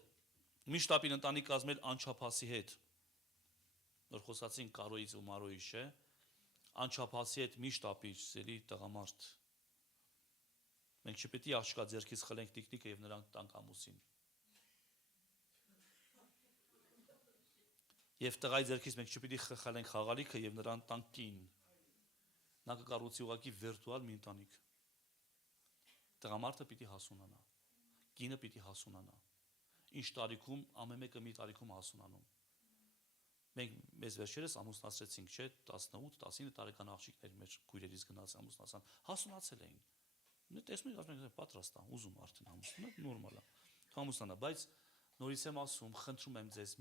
միշտ ապին ընտանիք կազմել անչափահասի հետ։ Նոր խոսացին Կարոյից ու Մարոյից, չէ։ Անչափահասի հետ միշտ ապիր, սիրելի տղամարդ։ Մենք չպետք է աղջկա ձեռքից խլենք տիկնիկը եւ նրան տանք ամուսին։ Եվ տղայի ձեռքից մենք չպետք է խլենք խաղալիքը եւ նրան տանք կին։ Նա կկառուցի ուղղակի վիրտուալ մի ընտանիք։ Տղամարդը պիտի հասունանա։ Կինը պիտի հասունանա։ Ինչ տարիքում ամեն մեկը մի տարիքում հասունանում։ Մենք մեզ վերջերս ամուսնացրեցինք, չէ, 18-19 տարեկան աղջիկներ մեր քույրերից գնաց ամուսնացան, հասունացել էին։ Նույն տեսնում եք, ասում եք, պատրաստ է, ուզում արդեն ամուսնանալ, նորմալ է։ Ամուսնանա, բայց նորից եմ ասում, խնդրում եմ ձեզ,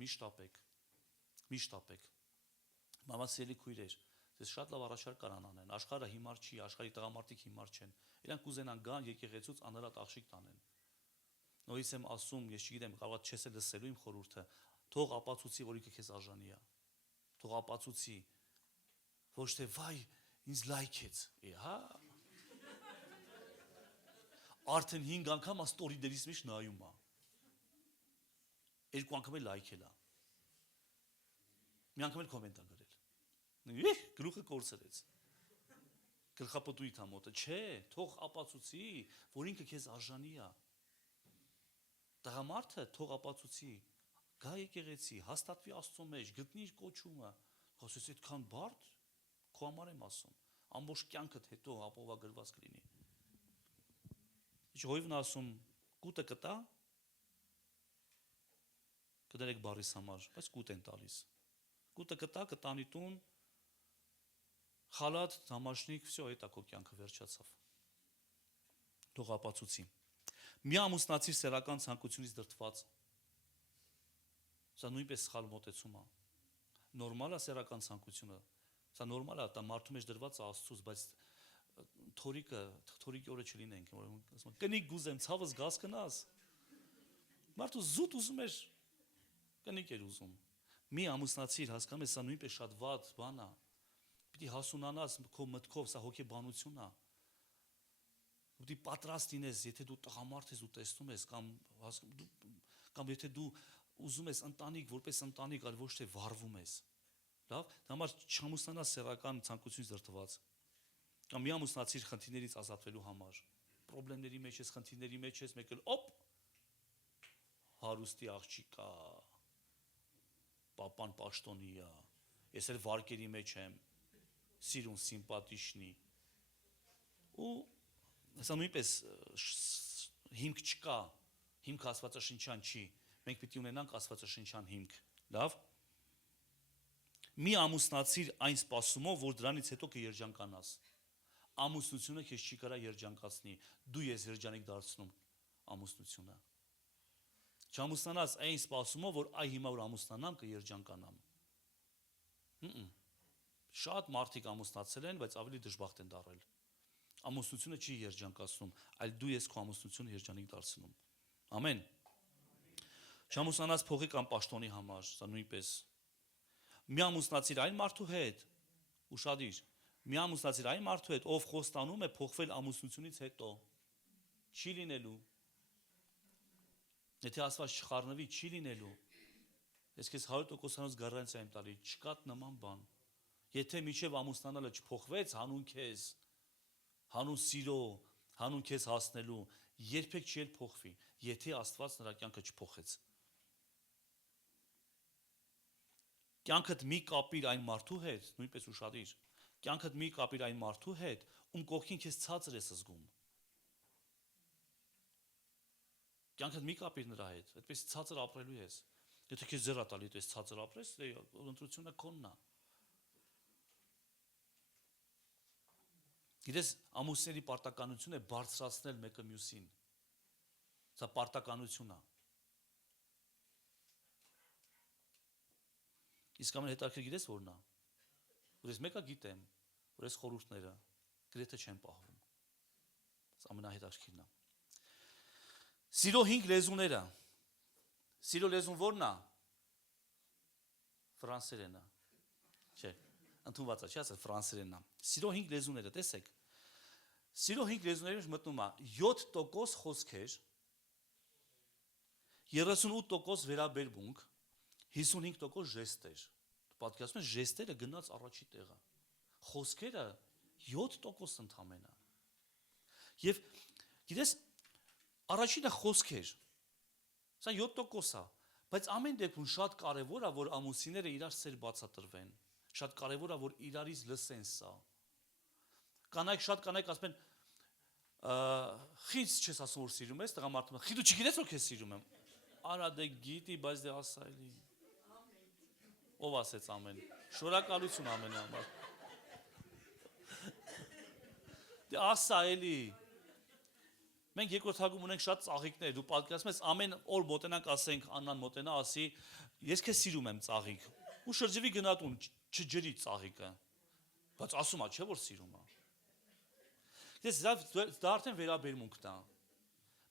միշտ ապեք։ Մամասելի քույրեր, ձեզ շատ լավ առաջարկ կարան անեն։ Աշխարհը հիմար չի, աշխարհի տղամարդիկ հիմար չեն։ Իրանք կուզենան գան եկեղեցուց անհրաժեշտ աղջիկ տանեն։ Նորից եմ ասում, ես չգիտեմ, կարող չես լսելու իմ խորհուրդը, թող ապացուցի, որ ինքը քեզ արժանի է։ Թող ապացուցի, ոչ թե վայ, ինձ լայքեց, հա։ Արդեն 5 անգամ ստորիներից մեջ նայում է։ 2 անգամ էլ լայքել է։ Մի անգամ էլ կոմենտ է գրել։ Գլուխը կորցրեց։ Գլխապտույտ է մոտը, չէ, թող ապացուցի, որ ինքը քեզ արժանի է։ Տղամարդը թող ապացուցի, գա եկեղեցի, հաստատվի Աստծո մեջ, գտնի իր կոչումը։ Ասես այդքան բարդ, քո համար եմ ասում, ամբողջ կյանքդ հետո ապովագրված կլինի։ Ժողովն ասում, կուտը կտա, կդրեք բարիս համար, բայց կուտ են տալիս։ Կուտը կտա, կտանի տուն, խալատ, համաշնիկ, վсё, այդ է քո կյանքը վերջացավ։ Թող ապացուցի։ Մի ամուսնացիր սեռական ցանկությունից դրդված։ Սա նույնպես սխալ մոտեցում է։ Նորմալ է սեռական ցանկությունը։ Սա նորմալ է, դա մարդու մեջ դրված է Աստծուց, բայց թորիկի օրը չլինենք, որ ասում կնիկ գուզեմ, ցավս գաս կնաս։ Մարդու զուտ ուզում էր, կնիկ էր ուզում։ Մի ամուսնացիր, հասկանում ես, սա նույնպես շատ վատ բան է։ Պիտի հասունանաս քո մտքով, սա հոգեբանություն է։ Պիտի պատրաստ լինես, եթե դու տղամարդ ես ու տեսնում ես, կամ եթե դու ուզում ես ընտանիք, որպես ընտանիք, այլ ոչ թե վառվում ես։ Լավ, դա համար չամուսնանաս սեռական ցանկությունից դրդված։ Կամ մի ամուսնացիր խնդիրներից ազատվելու համար։ Պրոբլեմների մեջ ես, խնդիրների մեջ ես, մեկ էլ օպ հարուստի աղջիկ կա, պապան պաշտոնի է, ես էլ վարկերի մեջ եմ, սիրուն սիմպատիշնի, ու սա նույնպես հիմք չկա, հիմք աստվածաշնչյան չի, մենք պիտի ունենանք աստվածաշնչյան հիմք, լավ, մի ամուսնացիր այն սպասումով, որ դրանից հետո կերջանկանաս, ամուսնությունը քեզ չի կարա երջանկացնի, դու ես երջանիկ դարձնում ամուսնությունը, չամուսնանաս այն սպասումով, որ այ հիմա որ ամուսնանամ կերջանկանամ, շատ մարդիկ ամուսնացել են, բայց ավելի դժբախտ են դառել, ամուսնությունը չի երջանկացնում, այլ դու ես քո ամուսնությունը երջանիկ դարձնում, ամեն, չամուսնանաս փողի կամ պաշտոնի համար, սա նույնպես, մի ամուսնացիր այն մարդու հետ, ուշադիր, մի ամուսնացիր այն մարդու հետ, ով խոստանում է փոխվել ամուսնությունից հետո, չի լինելու, եթե ասված չխառնվի, չի լինելու, Ես քեզ 100% գարանտիա եմ տալի, չկա նման բան։ Եթե միջև ամուսնանալը չփոխվեց հանուն քեզ, հանուն սիրո, հանուն քեզ հասնելու, երբեք չի փոխվի, եթե Աստված նրա կյանքը չփոխեց։ Կյանքդ մի կապիր այն մարդու հետ, նույնպես ուշադիր։ Կյանքդ մի կապիր այն մարդու հետ, ում կողքին քեզ ցածր ես զգում։ Կյանքդ մի կապիր նրա հետ, այդպես ցածր ապրելու ես։ Եթե քեզ ձեռա տալի, դες ցածր ապրես, ընտրությունը քոնն է։ Գիտես, ամուսների պարտականությունը է բարձրացնել մեկը մյուսին։ Սա պարտականություն է։ Իսկ ամեն հետաքրքիր գիտես որն է։ Որ ես մեկը գիտեմ, որ ես խորհուրդները գրեթե չեմ պահում։ Սա ամենահետաքրքիրն է։ Սիրո 5 լեզուները։ Սիրո լեզուն որն է։ Ֆրանսերենն է։ Չէ, ընդունված է, չի ասել ֆրանսերենն է։ Սիրո 5 լեզուները, տեսեք։ Սիրո 5 լեզուների մեջ մտնում է 7% խոսքեր, 38% վերաբերմունք, 55% ժեստեր։ Պատկերացնում ես ժեստերը գնաց առաջի տեղը։ Խոսքերը 7% ընդամենը։ Եվ գիտես, առաջինը խոսքեր։ Սա 7% է, բայց ամեն դեպքում շատ կարևոր է, որ ամուսինները իրար սեր բացատրվեն։ Շատ կարևոր է, որ իրարից լսեն սա։ Կանայք շատ կանայք ասում են, «Խից չես ասում որ սիրում ես», տղամարդը, «Խի դու չգիտես որ քեզ սիրում եմ»։ Արա դե գիտի, բայց դե ասա էլի։ Ով ասեց ամեն։ Շնորհակալություն ամենի համար։ Դե ասա էլի։ Մենք երկրորդ հագում ունենք շատ ծաղիկներ, դու պատկերացնում ես ամեն օր մոտենանք ասենք Աննան մոտենա ասի ես քեզ սիրում եմ ծաղիկ։ Ու շրջվի գնատուն չջրի ծաղիկը։ Բայց ասում է չէ որ սիրում է։ Դա արդեն վերաբերմունքն է։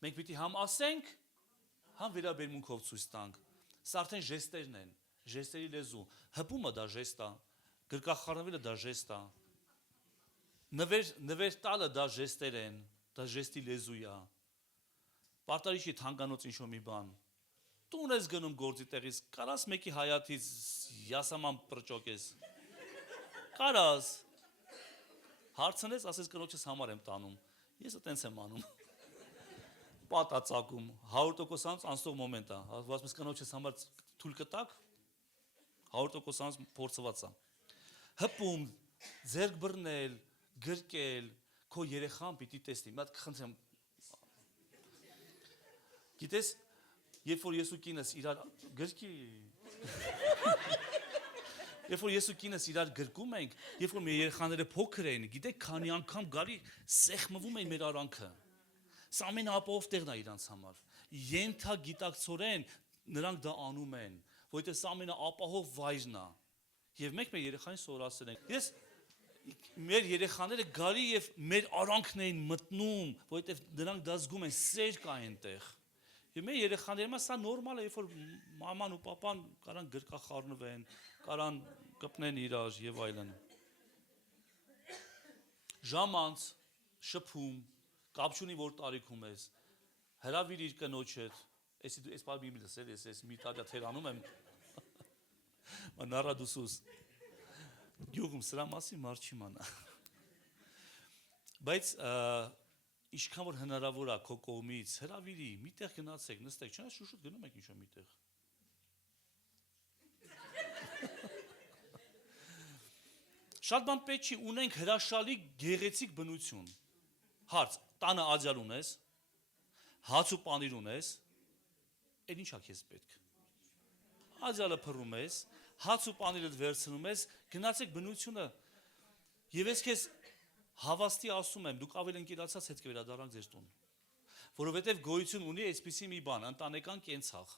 Մենք պիտի համ ասենք, համ վերաբերմունքով ցույց տանք։ Սա արդեն ժեստերն են, ժեստերի լեզու։ Հպումը դա ժեստ է, գրկախառնվելը դա ժեստ է։ Նվեր տալը դա ժեստեր են, դա ժեստի լեզու է։ Պարտարիշի թանկանոց ինչ-որ մի բան։ Տուն ես գնում գործի տեղից, կարաս մեկի հայաթից յասաման պրճոկես։ Կարաս։ Հարցնես, ասես կնոջս համար եմ տանում։ Ես այտենց եմ անում։ Պատացակում 100% անցնող մոմենտ է։ Ասում ես կնոջս համար թույլ կտակ 100% փորձված է։ Հպում, ձեռք բռնել, գրկել, քո երեխան պիտի տեսնի։ Մի հատ կխնդրեմ։ Գիտես, երբ որ ես ու կինս իրար գրկի Երբ որ ես ու կինս իրար գրկում ենք, երբ որ մեր երեխաները փոքր էին, գիտեք, քանի անգամ գալի սեղմվում էին մեր արանքը։ Սա ամենաապահով տեղն է իրանց համար։ Ենթագիտակցորեն նրանք դա անում են, որովհետև սա ամենաապահով վայրն է։ Եվ մենք մեր երեխային սովորացրել ենք։ Ես մեր երեխաները գալի եւ մեր արանքն էին մտնում, որովհետև նրանք դա զգում են, սեր կա այնտեղ։ Եվ մեր երեխաները սա նորմալ է, երբ որ մաման ու պապան կարան գրկախառնվեն, կարան կպնեն իրար եւ այլն։ Ժամանց, շփում, կապ չունի որ տարիքում ես, հրավիր իր կնոջդ, այս բանը մի լսել ես, մի տարի թերանում եմ։ Մանարա դուսուս։ Գյուղում սրա մասին մարդ չի մանա։ Բայց ինչքան որ հնարավոր է քո կողմից հրավիրի, միտեղ գնացեք, նստեք, չնայած շուշուտ գնում եք ինչ-որ միտեղ։ Շատ բան պետք չի, ունենք հրաշալի գեղեցիկ բնություն։ Հարց, տանը աջալ ունես, հաց ու պանիր ունես, էլ ինչա քեզ պետք։ Աջալը փռում ես, հաց ու պանիրը վերցնում ես, գնացեք բնությունը։ Եվ ես քեզ հավաստի ասում եմ, դուք ավելի ընկերացած հետ կվերադառնաք ձեր տուն։ Որովհետև գոյություն ունի այսպիսի մի բան, ընտանեկան կենցաղ։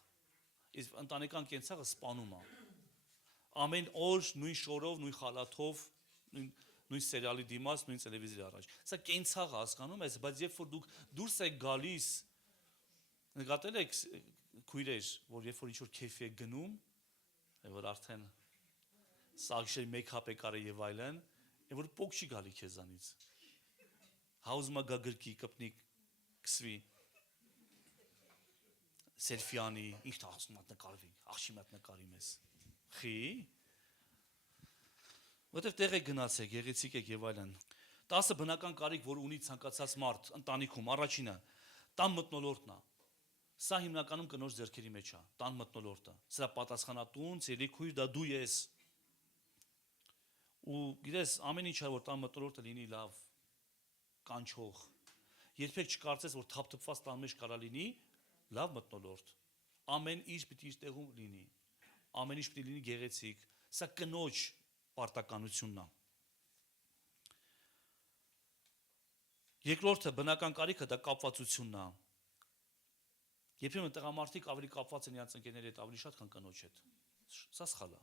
Իսկ ընտանեկան կենցաղը սպանում է։ Ամեն օր նույն շորով, նույն խալաթով, նույն սերիալի դիմաց, նույն տելևիզորի առաջ։ Սա կենցաղ հասկանում ես, բայց երբ որ դուք դուրս եք գալիս, նկատել եք քույրեր, որ երբ որ ինչ-որ քեֆի եք գնում, որ արդեն սաղշեր մեյքափ է կարել եւ այլն, եւ որ փոք չի գալի քեզանից։ Հաուզմա գա գրկի, կպնի, կսվի։ սելֆիանի, ինչ ասում նկարվի, աղջի մոտ նկարի մեզ։ Խի։ Որտեվ տեղ եք գնացեք, գեղեցիկ եք եւ այլն։ 10 բնական կարիք, որ ունի ցանկացած մարդ ընտանիքում, առաջինը տան մթնոլորտն է։ Սա հիմնականում կնոջ ձեռքերի մեջ է, տան մթնոլորտը։ Սրա պատասխանատուն, ցերիքույր դա դու ես։ Ու գիտես, ամեն ինչ որ տան մթնոլորտը լինի լավ, կանչող։ Երբեք չկարծես, որ թափթփված տան մեջ կարա լինի լավ մթնոլորտ։ Ամեն ինչ պիտի իր տեղում լինի։ Ամեն ինչ պիտի լինի գեղեցիկ։ Սա կնոջ պարտականությունն է։ Երկրորդը բնական կարիքը դա կապվածությունն է։ Երբեմն տղամարդիկ ավելի կապված են իրենց ընկերների հետ ավելի շատ, քան կնոջ հետ։ Սա սխալ է։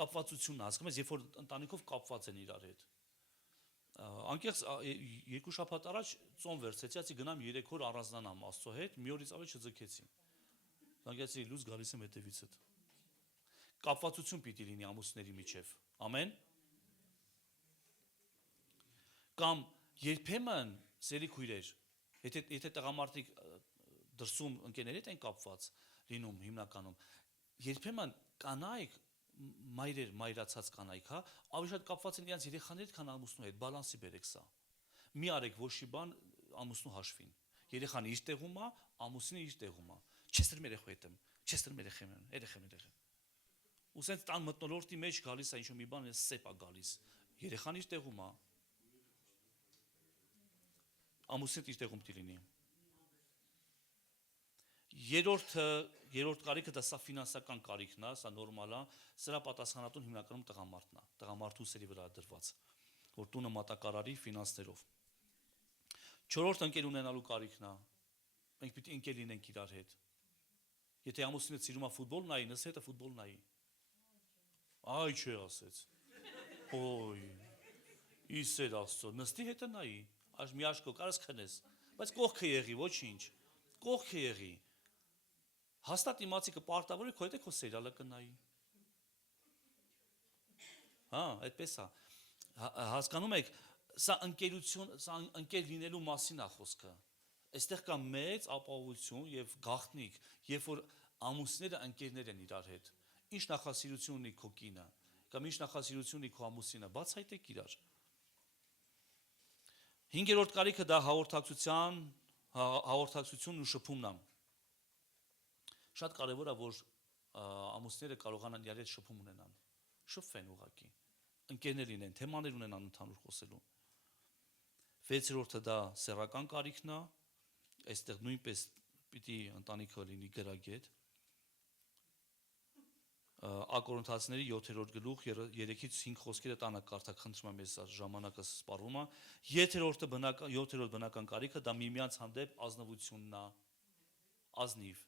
Կապվածությունն է, հասկանում ես, երբ որ ընտանիքով կապված են իրար հետ։ Անկեղծ 2 շաբաթ առաջ ծոմ վերցեցի, ասի գնամ 3 օր առանձնանամ Աստծո հետ, մի օրից ավելի չձգեցի։ Անկեղծ լույս գալիս եմ հետևիցդ։ Կապվածություն պիտի լինի ամուսների միջև։ Ամեն։ Կամ երբեմն սերի քույրեր, եթե տղամարդիկ դրսում ընկերների հետ են կապված լինում հիմնականում, երբեմն կանայք մայրեր, մայրացած կանայք, հա, ավելի շատ կապված են իրենց երեխաների հետ, քան ամուսնու հետ, բալանսի բերեք սա։ Մի արեք ոչի բան ամուսնու հաշվին։ Երեխան իր տեղում է, ամուսինը իր տեղում է։ Չես դրում երեխայի հետ, չես դրում երեխան։ Ու սենց տան մթնոլորտի մեջ գալիս է ինչ-որ մի բան, սեպ է գալիս։ Երեխան իր տեղում է։ Ամուսինը իր տեղում պիտի լինի։ Երրորդ կարիքը դա սա ֆինանսական կարիքն է, սա նորմալ է, սրա պատասխանատուն հիմնականում տղամարդն է, տղամարդու սերի վրա դրված, որ տունը մատակարարի ֆինանսներով։ Չորրորդ ընկեր ունենալու կարիքն է, մենք պիտի ընկեր լինենք իրար հետ։ Եթե ամուսինը սիրում է ֆուտբոլ նայի, նս հետը ֆուտբոլ նայի։ Այ չէ ասեց։ Օй։ Իսեր Աստծո, նստի հետը նայի, մի աշկո կարաս քնես, բայց կողքը եղի, ոչինչ։ Կողքը եղի։ Հաստատ իմացի կպարտավորի քո հետ քո սերիալը կնայի։ Հա, այդպես է։ Հասկանում եք, սա ընկերություն, սա ընկեր լինելու մասին է խոսքը։ Այստեղ կա մեծ ապահովություն եւ գաղտնիք, երբ որ ամուսինները ընկերներ են իրար հետ։ Ինչ նախասիրություն ունի քո կինը, կամ ինչ նախասիրություն ունի քո ամուսինը, բացահայտեք իրար։ 5-րդ կարիքը դա հաղորդակցությունն ու շփումն է։ Շատ կարևոր է, որ ամուսինները կարողանան իրար հետ շփում ունենան։ Շփվեն ուղղակի։ Ընկերներ լինեն, թեմաներ ունենան ընդհանուր խոսելու։ 6-րդը դա սեռական կարիքն է, այստեղ նույնպես պիտի ընտանիքը լինի գրագետ։ Ակորինթացիների 7-րդ գլուխ 3-ից 5 խոսքերը տանը կարդակ, խնդրում եմ, ես ժամանակը սպառվում է։ 7-րդ բնական կարիքը դա միմյանց հանդեպ ազնվությունն է։ Ազնիվ։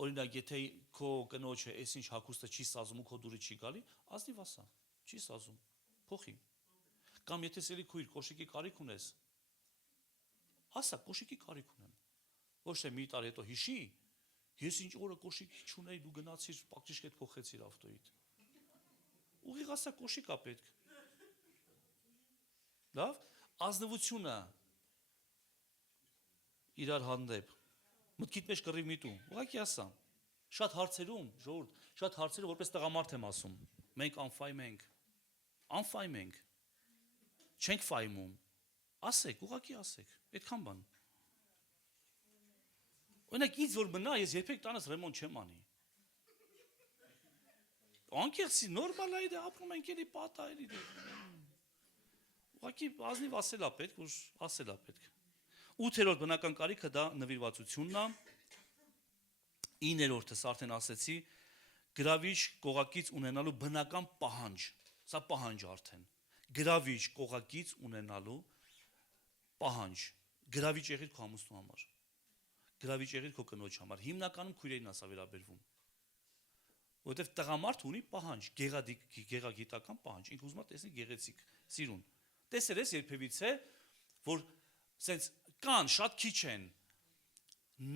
Օրինակ, եթե քո կնոջը այսինչ հագուստը չի սազում ու քո դուրը չի գալի, ազնիվ ասա, չի սազում, փոխի։ Կամ եթե սերի քույր կոշիկի կարիք ունես, ասա, կոշիկի կարիք ունեմ։ Ոչ թե մի տարի հետո հիշի, ես ինչ օրը կոշիկ չունեի, դու գնացիր, պակտիշկ հետ փոխեցիր ավտոյիդ։ Ուղիղ ասա, կոշիկ է պետք։ Լավ, ազնվությունը իրար հանդեպ մտքիդ մեջ կռիվ մի տու, ուղղակի ասա։ Շատ հարցերում, ժողովուրդ, շատ հարցերում որպես տղամարդ եմ ասում, մենք անֆայմ ենք, չենք ֆայմում, ասեք, ուղղակի ասեք, այդքան բան։ Օրինակ ինձ որ մնա, ես երբեք տանս ռեմոնտ չեմ անի։ Անկեղծի նորմալ է, ապրում ենք էլի պատա էլի։ Ուղղակի ազնիվ ասել է պետք, որ ասել է պետք։ 8-րդ բնական կարիքը դա նվիրվածությունն է։ 9-րդը արդեն ասեցի, գրավիչ կողակից ունենալու բնական պահանջ։ Սա պահանջ արդեն։ Գրավիչ կողակից ունենալու պահանջ։ Գրավիչ եղիր քո ամուսնու համար։ Գրավիչ եղիր քո կնոջ համար։ Հիմնականում քույրերին ասա վերաբերվում։ Որովհետև տղամարդ ունի պահանջ, գեղագիտական պահանջ։ Ինքը ուզում է տեսնել գեղեցիկ, սիրուն։ Տեսել ես երբևիցե, որ սենց կան, շատ քիչ են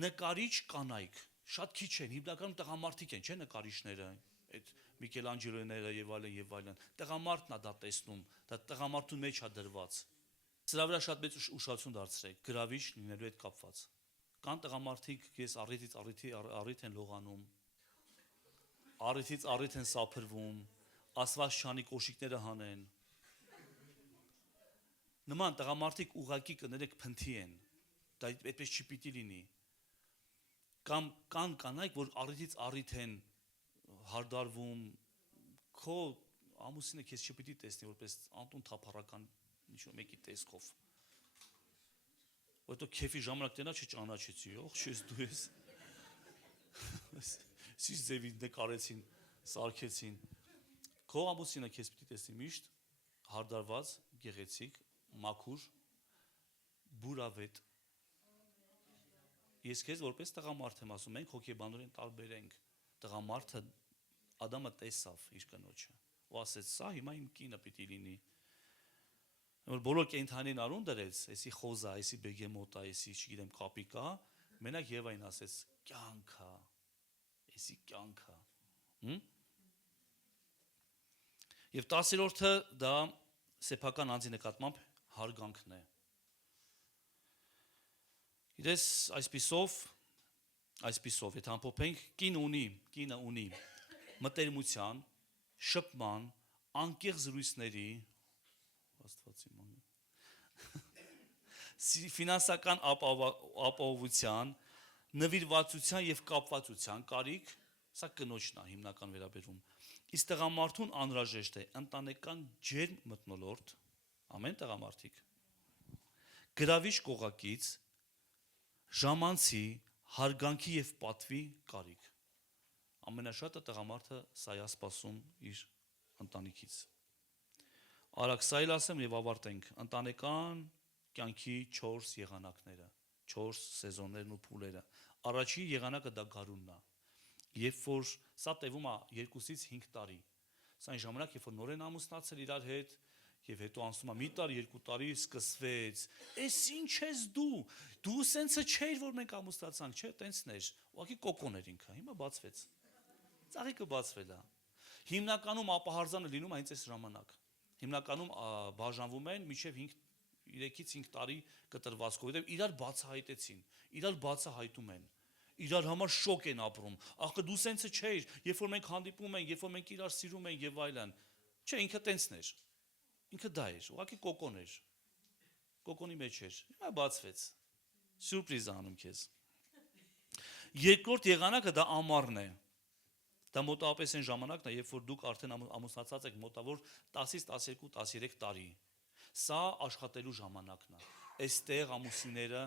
նկարիչ կանայք, շատ քիչ են, հիմնականում տղամարդիկ են, չէ՞ նկարիչները, այդ Միքելանջելոները եւ այլն։ Տղամարդն է դա տեսնում, դա տղամարդու մեջ է դրված։ Սրա վրա շատ մեծ ուշադրություն դարձրեք, գրավիչ լինելու հետ կապված։ Կան տղամարդիկ, ես առիթից առիթ են լողանում, առիթից առիթ են սափրվում, ասված չանի կոշիկները հանեն։ Նման տղամարդիկ ուղակի կներեք փնթի են, դա այդպես չպիտի լինի։ Կամ կան կանայք, որ առիթից առիթ են հարդարվում, քո ամուսինը քեզ չպիտի տեսնի որպես անտուն թափառական ինչ-որ մեկի տեսքով։ Որտո քեֆի ժամանակ տենա չճանաչեցի, ող չես դու ես։ Սիս ձևի նկարեցին, սարքեցին։ Քո ամուսինը քեզ պիտի տեսնի միշտ հարդարված, գեղեցիկ, մաքուր, բուրավետ։ Ես քեզ որպես տղամարդ եմ ասում, մենք հոգեբանորեն տարբեր ենք։ Տղամարդը Ադամը տեսավ իր կնոջը ու ասեց, սա հիմա իմ կինը պիտի լինի։ Որ բոլոր կենդանին արուն դրեց, էսի խոզա, էսի բեգեմոտա, էսի չգիտեմ կապիկա, մենակ Եվային ասեց, կյանքա, էսի կյանքա։ Եվ 10-րդը դա սեփական անձի նկատմամբ հարգանքն է։ Իրես այսպիսով, եթե ամփոփենք, կինը ունի մտերմության, շփման, անկեղծ զրույցների, ֆինանսական ապահովության, նվիրվածության եւ կապվածության կարիք, սա կնոջն է հիմնական վերաբերվում։ Իսկ տղամարդուն անհրաժեշտ է ընտանեկան ջերմ մթնոլորտ, ամեն տղամարդիկ, գրավիչ կողակից, ժամանցի, հարգանքի եւ պատվի կարիք։ Ամենաշատը տղամարդը սա է սպասում իր ընտանիքից։ Արաքսայել ասեմ եւ ավարտենք ընտանեկան կյանքի 4 եղանակները, 4 սեզոններն ու փուլերը։ Առաջի եղանակը դա գարունն է։ Երբ որ սա տևում է 2-ից 5 տարի։ Սա այն ժամանակ, երբ որ նորեն ամուսնացել իրար հետ եւ հետո անցնում է մի տարի, 2 տարի սկսվեց։ Էս ինչ ես դու։ Դու սենցը չէր, որ մենք ամուսնացանք, չէ, տենցն էր։ Ուղղակի կոկոն էր ինքը, հիմա բացվեց։ Ծաղիկը բացվել է։ Հիմնականում ապահարզանը լինում է հենց այս ժամանակ։ Հիմնականում բաժանվում են մինչև 3-ից 5 տարի կտրվածքով, որտեղ իրար բացահայտեցին, իրար բացահայտում են, իրար համար շոկ են ապրում։ Ախը դու սենցը չէիր, երբ որ մենք հանդիպում ենք, երբ որ մենք իրար սիրում ենք եւ այլն։ Չէ, ինքը տենցն էր։ Ինքը դա էր, ուղղակի կոկոն էր։ Կոկոնի մեջ էր։ Հիմա բացվեց։ Սյուրպրիզ անում քեզ։ Երկրորդ եղանակը դա ամառն է։ Դա մոտավորապես այն ժամանակն է, երբ որ դուք արդեն ամուսնացած եք մոտավոր 10-ից 12, 13 տարի։ Սա աշխատելու ժամանակն է։ Այստեղ ամուսինները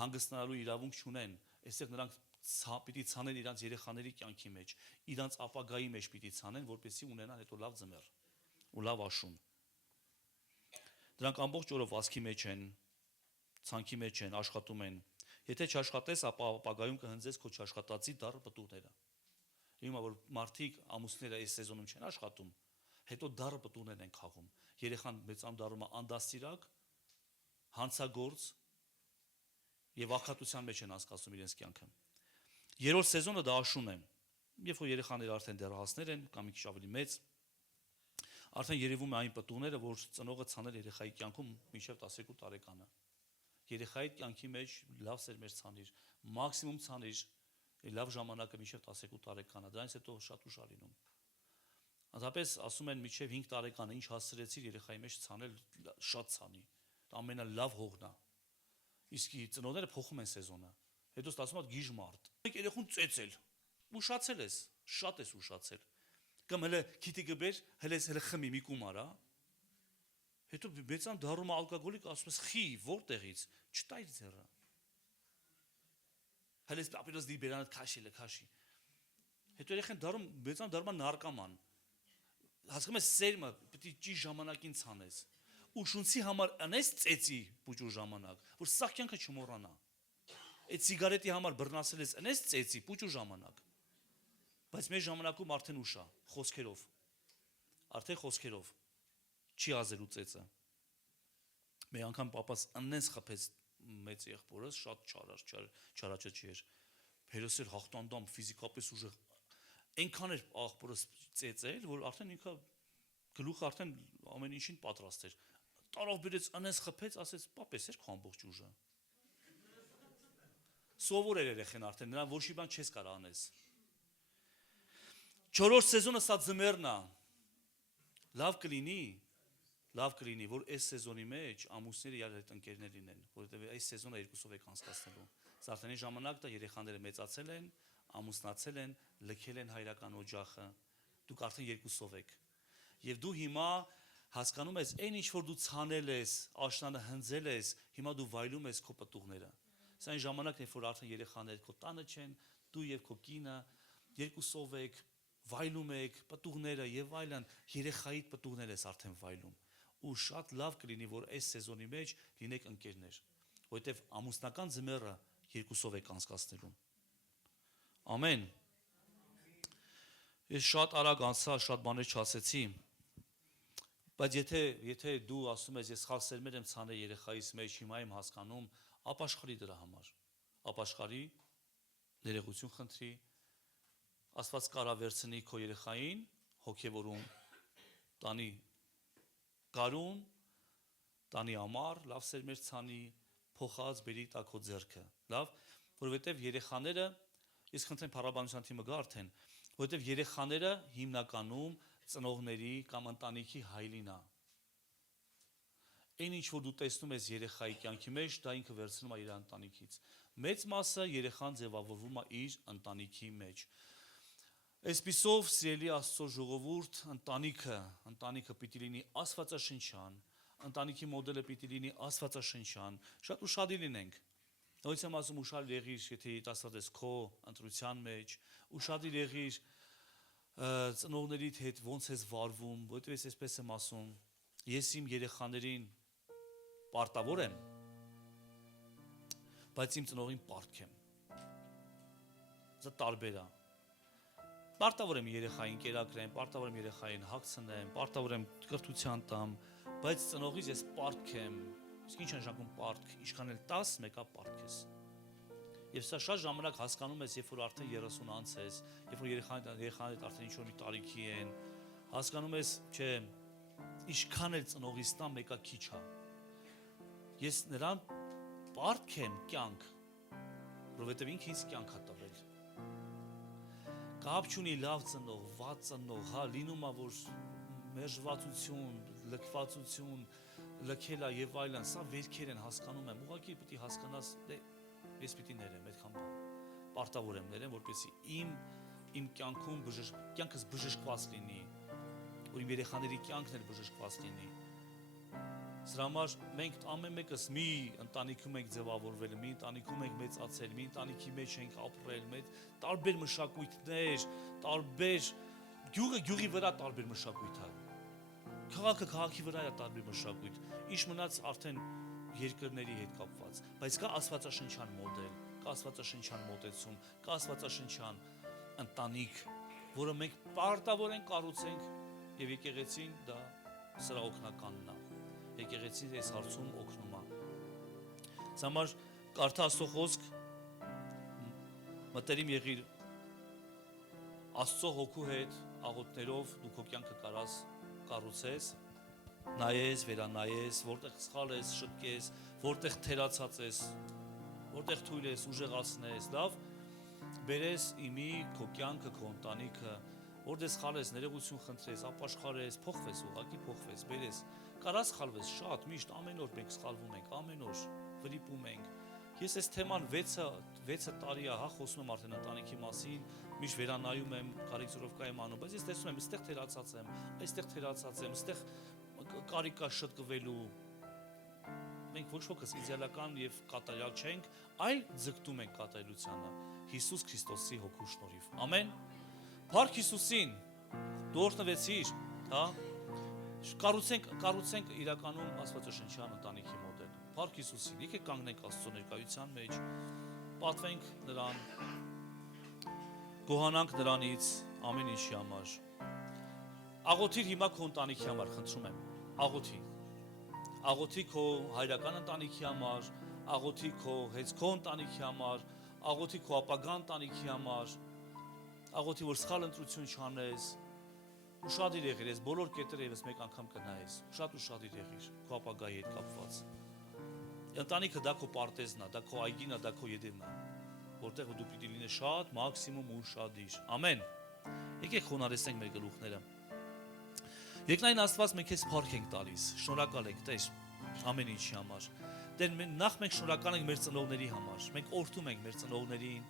հանգստանալու իրավունք չունեն։ Այստեղ նրանք պիտի ցանեն իրանց երեխաների կյանքի մեջ, իրանց ապագայի մեջ պիտի ցանեն, որպեսզի ունենան հետո լավ ձմեռ ու լավ աշուն։ Դրանք ամբողջ օրը վազքի մեջ են, ցանքի մեջ են, աշխատում են։ Եթե չաշխատես, ապա ապագայում կհնձես քո չաշխատածի դառը պտուղները։ Հիմա որ մարդիկ ամուսները այս սեզոնում չեն աշխատում, հետո դառը պտուղներ են քաղում։ Երեխան մեծանում դառնում է անդաստիրակ, հանցագործ եւ աղքատության մեջ են անցկացնում իրենց կյանքը։ Երրորդ սեզոնը դա աշուն է։ Երբ որ երեխաները արդեն դեռահասներ են կամ մի քիչ ավելի մեծ, արդեն երևում է այն պտուղները, որ ծնողը ցանել երեխայի կյանքում մինչև 12 տարեկանը։ Երեխայի կյանքի մեջ լավ սերմեր ցանիր, մաքսիմում ցանիր լավ ժամանակը մինչև 12 տարեկանը, դրանից հետո շատ ուշ լինում։ Անձապես ասում են մինչև 5 տարեկանը ինչ հասցրեցիր երեխայի մեջ ցանել, շատ ցանի։ Դա ամենալավ հողն է։ Իսկ ծնողները փոխում են սեզոնը։ Հետո ստացվում է գիժ մարդ։ Մեկ երեխուն ծեծել։ Ուշացել ես, շատ ես ուշացել։ Կամ հələ քիթի գբեր, հələ խմի մի կումարա։ Հետո մեծան դառնում է ալկոգոլիկ, ասում ես՝ «Խի, որտեղից»։ Չտայր ձեռը։ Հələ ապիրոս դի բերանդ քաշի։ Հետո երեխան դառնում մեծան դառնում է նարկոման։ Հասկանում ես սերմը պետք է ճիշտ ժամանակին ցանես։ Ու շունցի համար անես ծեծի փուճու ժամանակ, որ սա կյանքը չմոռանա։ Այդ սիգարետի համար բռնացել ես անես ծեծի փուճու ժամանակ։ Բայց մեր ժամանակում արդեն ուշ է, խոսքերով։ Արդեն խոսքերով չի ազելու ծեծը։ Մի անգամ պապաս անես խփեց մեծ եղբորս, շատ չարաճճի էր։ Հերոսեր հաղթանդամ ֆիզիկապես ուժեղ այնքան էր աղբորս ծեծել, որ արդեն ինքը գլուխը արդեն ամեն ինչին պատրաստ էր։ Տարավ բերեց անես խփեց, ասեց՝ «Պապ, էս էր քո ամբողջ ուժը»։ Սովոր էր երեխեն արդեն, նրան ոչ մի բան չես կարող անես։ 4-րդ սեզոնը սա ձմեռն է։ Լավ կլինի, որ այս սեզոնի մեջ ամուսները իրար հետ ընկերներ լինեն, որովհետև այս սեզոնը երկուսով եք անցկացնելու։ Սարդանի ժամանակը երեխաները մեծացել են, ամուսնացել են, լքել են հայրական օջախը։ Դուք արդեն երկուսով եք։ Եվ դու հիմա հասկանում ես, այն ինչ որ դու ցանել ես, աշնանը հնձել ես, հիմա դու վայելում ես քո պտուղները։ Սա այն ժամանակն է, որ արդեն երեխաները քո տանը չեն, դու եւ քո կինը երկուսով եք, վայելում եք պտուղները եւ այլն, երեխայի պտուղներ ես արդեն վայելում։ Ու շատ լավ կլինի, որ այս սեզոնի մեջ լինեք ընկերներ, որովհետեւ ամուսնական ձմեռը երկուսով եք անցկացնելու։ Ամեն։ Ես շատ արագ անցա, շատ բաներ չասեցի, բայց եթե դու ասում ես, ես սխալ սերմեր եմ ցանել երեխայիս մեջ, հիմա եմ հասկանում, ապաշխարի դրա համար, ապաշխարի, ներողություն խնդրի, Աստված կարա վերցնի քո երեխային, հոգևորում, տանի գարուն, տանի ամառ, լավ սերմեր ցանի, փոխած բերի տա քո ձեռքը, լավ, որովհետև երեխաները, ես խնդրեմ փառաբանության թիմը գա արդեն, որովհետև երեխաները հիմնականում ծնողների կամ ընտանիքի հայելին է։ Այն ինչ որ դու տեսնում ես երեխայի կյանքի մեջ, դա ինքը վերցնում է իր ընտանիքից։ Մեծ մասը երեխան ձևավորվում է իր ընտանիքի մեջ։ Այսպիսով, սիրելի Աստծո ժողովուրդ, ընտանիքը պիտի լինի աստվածաշնչյան, ընտանիքի մոդելը պիտի լինի աստվածաշնչյան, շատ ուշադիր լինենք։ Նույնիսկ եմ ասում ուշադիր եղիր, եթե երիտասարդ ես քո ընտրության մեջ, ուշադիր եղիր ծնողներիդ հետ ոնց ես վարվում, որովհետև ես այսպես եմ ասում, ես իմ երեխաներին պարտավոր եմ, բայց իմ ծնողին պարտք եմ։ Դա տարբեր է։ Պարտավոր եմ երեխային կերակրեմ, պարտավոր եմ երեխային հագցնեմ, պարտավոր եմ կրթության տամ, բայց ծնողից ես պարտք եմ։ Իսկ ինչ նշանակում պարտք, ինչքան էլ 10 մեկա պարտք ես։ Եվ սա շատ ժամանակ հասկանում ես, երբ որ արդեն 30 անց ես, երբ որ երեխաներդ արդեն ինչ-որ մի տարիքի են, հասկանում ես, չէ, ինչքան էլ ծնողից տամ մեկա քիչ է։ Ես նրան պարտք եմ կյանք, որովհետև ինքը ինձ կյանք է տվել։ Կապ չունի լավ ծնող, վատ ծնող, հա, լինում է, որ մերժվածություն, լքվածություն, լքելա եւ այլն, սա վերքեր են, հասկանում եմ, ուղղակի պիտի հասկանաս, ես պիտի ներեմ այդքան բան, պարտավոր եմ ներեմ, որպեսզի իմ կյանքում կյանքս բժշկված լինի, որ իմ երեխաների կյանքն էլ բժշկված լինի։ Սրա համար մենք ամեն մեկս մի ընտանիքում ենք ձևավորվել, մի ընտանիքում ենք մեծացել, մի ընտանիքի մեջ ենք ապրել, մեծ տարբեր մշակույթներ, տարբեր գյուղի վրա տարբեր մշակույթ է։ Քաղաքը քաղաքի վրա է տարբեր մշակույթ։ Ինչ մնաց արդեն երկրների հետ կապված, բայց կա աստվածաշնչյան մոդել, կա աստվածաշնչյան մոտեցում, կա աստվածաշնչյան ընտանիք, որը մենք պարտավոր ենք կառուցենք եւ եկեղեցին դա սրա օգնականն է։ Եկեղեցին այս հարցում օգնում է։ Սա համար կարդա Աստծո խոսք, մտերիմ եղիր Աստծո հոգու հետ, աղոթներով դու քո կյանքը կարաս կառուցես, նայես, վերանայես, որտեղ սխալ ես, շտկես, որտեղ թերացած ես, որտեղ թույլ ես, ուժեղացնես, լավ, բերես իմի քո կյանքը, քո ընտանիքը, որտեղ սխալ ես, ներողություն խնդրես, ապաշխարես, փոխվես, ուղղակի փոխվես, բերես, կարաս սխալվես, շատ միշտ ամեն օր մենք սխալվում ենք, ամեն օր վրիպում ենք։ Ես այս թեման 6 տարի է, հա, խոսում եմ արդեն ընտանիքի մասին, միշտ վերանայում եմ, կարիքսորովկա եմ անում, բայց ես տեսնում եմ, այստեղ թերացած եմ, այստեղ թերացած եմ, այստեղ կարիքա շտկվելու։ Մենք ոչ ոքս իդեալական եւ կատարյալ չենք, այլ ձգտում ենք կատարելությանը Հիսուս Քրիստոսի հոգու շնորհիվ։ Ամեն։ Փառք Հիսուսին։ Դու օրհնվեցիր, հա։ Կառուցենք իրականում աստվածաշնչյան ընտանիքի մոդել։ Փառք Հիսուսին։ Եկեք կանգնենք Աստծո ներկայության մեջ, պատվենք նրան, գոհանանք նրանից ամեն ինչի համար։ Աղոթիր հիմա քո ընտանիքի համար, խնդրում եմ։ Աղոթի քո հայրական ընտանիքի համար, աղոթի քո հեծքո ընտանիքի համար, աղոթի քո ապագա ընտանիքի համար, աղոթի որ սխալ ընտրություն չանես, ուշադիր եղիր, ես բոլոր կետերը եւս մեկ անգամ կնայես, շատ ուշադիր եղիր քո ապագայի հետ կապված։ Ընտանիքը դա քո պարտեզն է, դա քո այգին է, դա քո յետևն է։ որտեղ որ դու պիտի լինես շատ, մաքսիմում ուշադիր։ Ամեն։ Եկեք խոնարհեցնենք մեր գլուխները։ Երկնային Աստված մենք քեզ փառք ենք տալիս։ Շնորհակալ ենք, Տեր, ամեն ինչի համար։ Տեր, նախ մենք շնորհակալ ենք մեր ծնողների համար։ Մենք օրհնում ենք մեր ծնողներին,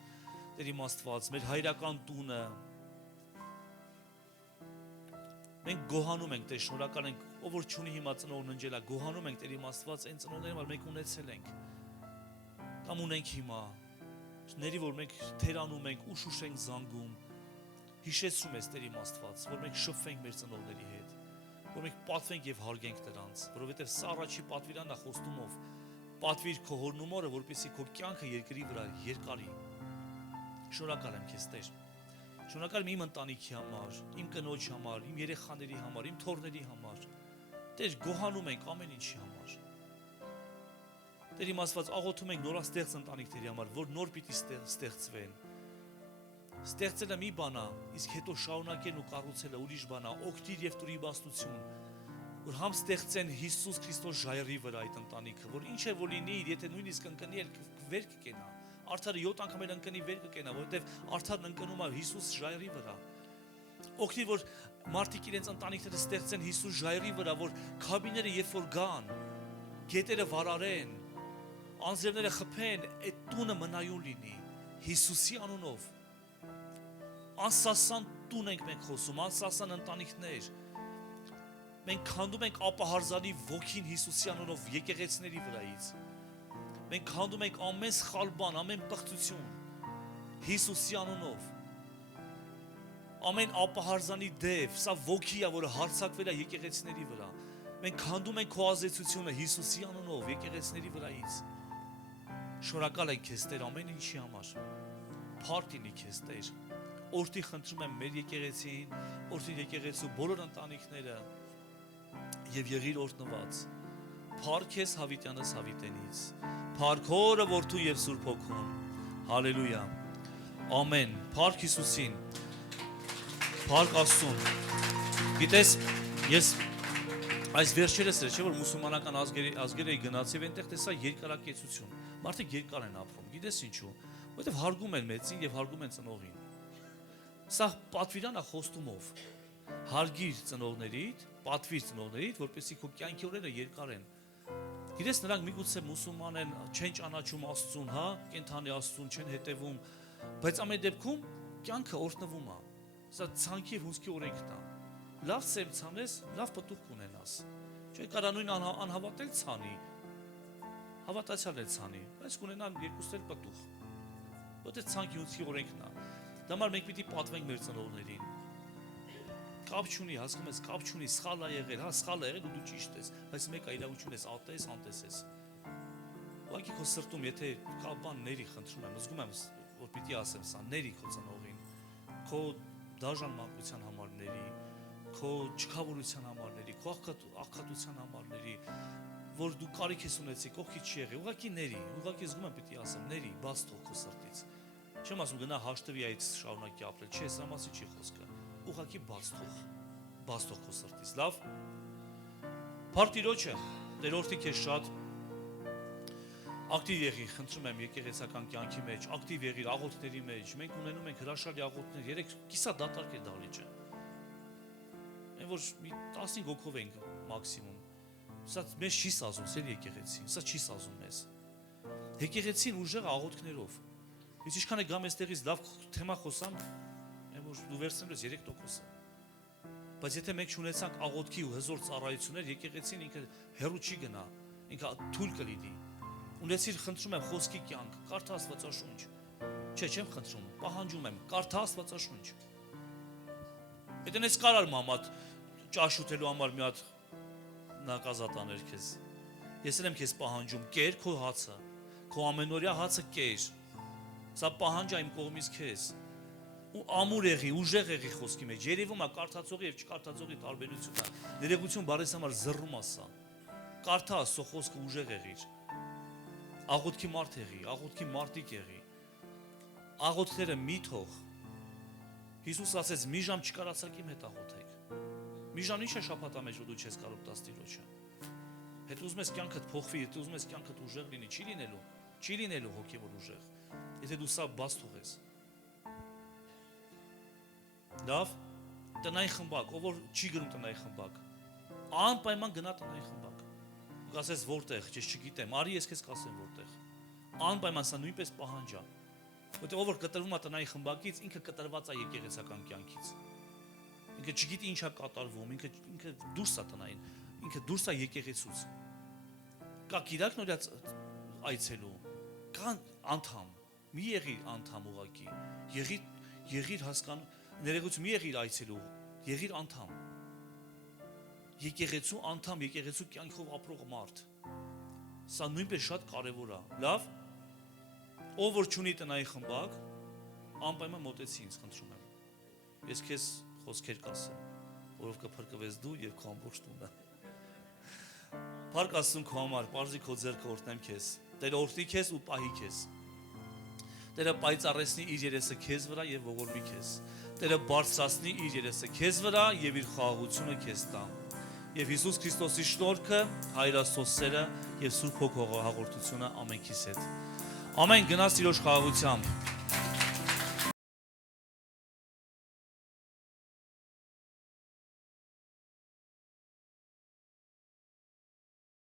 Տեր իմ Աստված, մեր հայրական տունը։ Մենք գոհանում ենք, Տեր, շնորհակալ ենք, ով որ չունի հիմա ծնողն ընջելա, գոհանում ենք, Տեր իմ Աստված, այն ծնողներին, որ մենք ունեցել ենք։ Կամ ունենք հիմա, ների որ մենք թերանում ենք, ուշուշ ենք զանգում, հիշեցնում ես Տեր իմ Աստված, որ մենք շփվենք մեր ծնողների հետ, որ մենք պատվենք եւ հարգենք նրանց, որովհետեւ սա առաջի պատվիրանն է խոստումով, պատվիր քո հորնումորը, որպեսզի քո կյանքը երկրի վրա երկարի։ Շնորհակալ եմ քեզ, Տեր։ Շնորհակալ եմ իմ ընտանիքի համար, իմ կնոջ համար, իմ երեխաների համար, իմ թոռների համար։ Տեր, գոհանում ենք ամեն ինչի համար։ Տեր իմ Աստված, աղոթում ենք նորաստեղծ ընտանիքների համար, որ նոր պիտի ստեղծվեն։ Ստեղծելը մի բան է, իսկ հետո շարունակելն ու կառուցելը ուրիշ բան է, օգտիր եւ տուրի բաստություն, որ համ ստեղծեն Հիսուս Քրիստոս ժայռի վրա այդ ընտանիքը, որ ինչ է որ լինի, եթե նույնիսկ ընկնի, վեր կկենա։ Արդարը 7 անգամ էլ ընկնի, վեր կկենա, որովհետեւ արդարն ընկնում է Հիսուս ժայռի վրա։ Օգնի, որ մարդիկ իրենց ընտանիքները ստեղծեն Հիսուս ժայռի վրա, որ քաբիները երբ որ գան, գետերը վարարեն, անձրևները խփեն, այդ տունը մնայուն լինի Հիսուսի անունով։ Անսասան տուն ենք մենք խոսում, անսասան ընտանիքներ։ Մենք քանդում ենք ապահարզանի ոգին Հիսուսի անունով եկեղեցիների վրայից։ Մենք քանդում ենք ամեն սխալ բան, ամեն պղծություն Հիսուսի անունով։ Ամեն ապահարզանի դև, սա ոգի է, որը հարձակվել է եկեղեցիների վրա։ Մենք քանդում ենք քո ազդեցությունը Հիսուսի անունով եկեղեցիների վրայից։ Շնորհակալ ենք քեզ, Տեր, ամեն ինչի համար։ Փառք լինի քեզ, Տեր։ Օրհնի խնդրում եմ մեր եկեղեցին, օրհնի եկեղեցու բոլոր ընտանիքները եւ եղիր օրհնված։ Փառք քեզ Հավիտյանս Հավիտենից։ Փառք Հորը, Որդուն եւ Սուրբ Հոգուն։ Հալելույա։ Ամեն։ Փառք Հիսուսին։ Փառք Աստծուն։ Գիտես, ես այս վերջերս էր, չէ՞ որ մուսուլմանական ազգերը գնացի եւ այնտեղ տեսա երկարակեցություն։ Մարդիկ երկար են ապրում։ Գիտես ինչու՞։ Որովհետեւ հարգում են մեծին եւ հարգում են ծնողին։ Սա պատվիրան է խոստումով։ Հարգիր ծնողներիդ, պատվիր ծնողներիդ, որպեսզի քո կյանքի օրերը երկար են։ Գիտես, նրանք միգուցե մուսուլման են, չեն ճանաչում Աստծուն, հա, կենթանի Աստծուն չեն հետևում, բայց ամեն դեպքում կյանքը օրհնվում է։ Սա ցանկի եւ հունձքի օրենքն է։ Լավ սեմ ցանես, լավ պտուղ կունենաս։ Չէ՞ կարա նույն անհավատել ցանի։ Հավատացյալ էլ ցանի, բայց կունենան երկուսն էլ պտուղ։ Որտե ցանկի հունձքի օրենքն է։ Դա համար մենք պիտի պատվենք մեր ծնողներին։ Կապ չունի, հասկանում ես, կապ չունի, սխալ է եղել, հա, սխալ է եղել ու դու ճիշտ ես, բայց մեկ է իրավություն ես, ատես, անտեսես։ Ուղղակի քո սրտում, եթե կա բան ների, խնդրում եմ, զգում եմ, որ պիտի ասեմ սա, ների քո ծնողին, քո դաժան մանկության համարների, քո չքավորության համարների, քո աղքատության համարների, որ դու կարիք ես ունեցի, կողքի չի եղել, ուղղակի ների, ուղղակի զգում եմ պիտի ասեմ, ների, բաց թող քո սրտից։ Չեմ ասում գնա հաշտվի այդ շարունակի ապրել, չէ, սա մասի չի խոսքը։ Ուղղակի բաց թող քո սրտից, լավ։ Փառք Տիրոջը, Տեր օրհնի քեզ շատ։ Ակտիվ եղի, խնդրում եմ եկեղեցական կյանքի մեջ, ակտիվ եղիր աղոթքների մեջ։ Մենք ունենում ենք հրաշալի աղոթքներ, երեք կիսա դատարկ է դահլիճը։ Այն որ մի 15 հոգով ենք մաքսիմում։ Սա մեզ չի սազում, սեր եկեղեցին, սա չի սազում մեզ։ Եկեղեցին ուժեղ աղոթքներով։ Ես ինչքան է գամ այստեղից լավ թեմա խոսամ, այն որ դու վերցնեմ ես 3%-ը։ Բայց եթե մենք չունեցանք աղոթքի ու հզոր ծառայություններ, եկեղեցին ինքը հեռու չի գնա, ինքը թույլ կլինի։ Ունեցիր, խնդրում եմ, խոսքի կյանք, կարդա Աստվածաշունչ։ Չէ, չեմ խնդրում, պահանջում եմ, կարդա Աստվածաշունչ։ Այդտենց կարար մամատ ճաշ ուտելու համար մի հատ նակազատ աներ քեզ։ Ես էլ եմ քեզ պահանջում, կեր քո հացը, քո ամենօրյա հացը կեր։ Սա պահանջ է իմ կողմից քեզ։ Ու ամուր եղի, ուժեղ եղի խոսքի մեջ։ Երևում է կարդացողի եւ չկարդացողի տարբերությունն է։ Ներեգություն բարես համար զռում է սա։ Կարդա Աստծո խոսքը ուժեղ եղիր։ Աղոթքի մարդ եղի, աղոթքի մարդիկ եղի։ Աղոթքները մի թող։ Հիսուս ասեց՝ մի ժամ չկարացակ իմ հետ աղոթեք։ Մի ժամ ինչ է շաբաթա մեջ որ դու չես կարող տաս Տիրոջը։ Հետ ուզում ես կյանքդ փոխվի, եթե ուզում ես կյանքդ ուժեղ լինի, չի լինելու հոգևոր ուժեղ։ եթե դու սա բաց թողես։ Լավ, տնային խմբակ, ով որ չի գրում տնային խմբակ, անպայման գնա տնային խմբակ։ Ու կասես որտեղ, ես չգիտեմ, արի ես քեզ կասեմ որտեղ։ Անպայման սա նույնպես պահանջ է։ Որտեղ ով որ կտրվում է տնային խմբակից, ինքը կտրված է եկեղեցական կյանքից։ Ինքը չգիտի ինչ է կատարվում, ինքը դուրս է տնային, ինքը դուրս է եկեղեցուց։ Կա Կիրակ նորյաց այցելու, կա անդամ, մի եղիր անդամ ուղակի, եղիր հասկանում, ներեգություն մի եղիր այցելու, եղիր անդամ։ Եկեղեցու անդամ, եկեղեցու կյանքով ապրող մարդ։ Սա նույնպես շատ կարևոր է։ Լավ։ Ով որ չունի տնային խմբակ, անպայման մոտեցի ինձ, խնդրում եմ։ Ես քեզ խոսքեր կասեմ, որով կփրկվես դու եւ քո ամբողջ տունը։ Փառք Աստծուն քո համար, պարզի քո ձեռքը օրհնեմ քեզ։ Տերը օրհնի քեզ ու պահի քեզ։ Տերը պայծառեցնի իր երեսը քեզ վրա եւ ողորմի քեզ։ Տերը բարձրացնի իր երեսը քեզ վրա եւ իր խաղաղությունը քեզ տա։ Եվ Հիսուս Քրիստոսի շնորհքը, Հայր Աստծո սերը եւ Սուրբ Հոգու հաղորդությունը ամենքիս հետ։ Ամեն գնաց Տիրոջ խաղաղությամբ։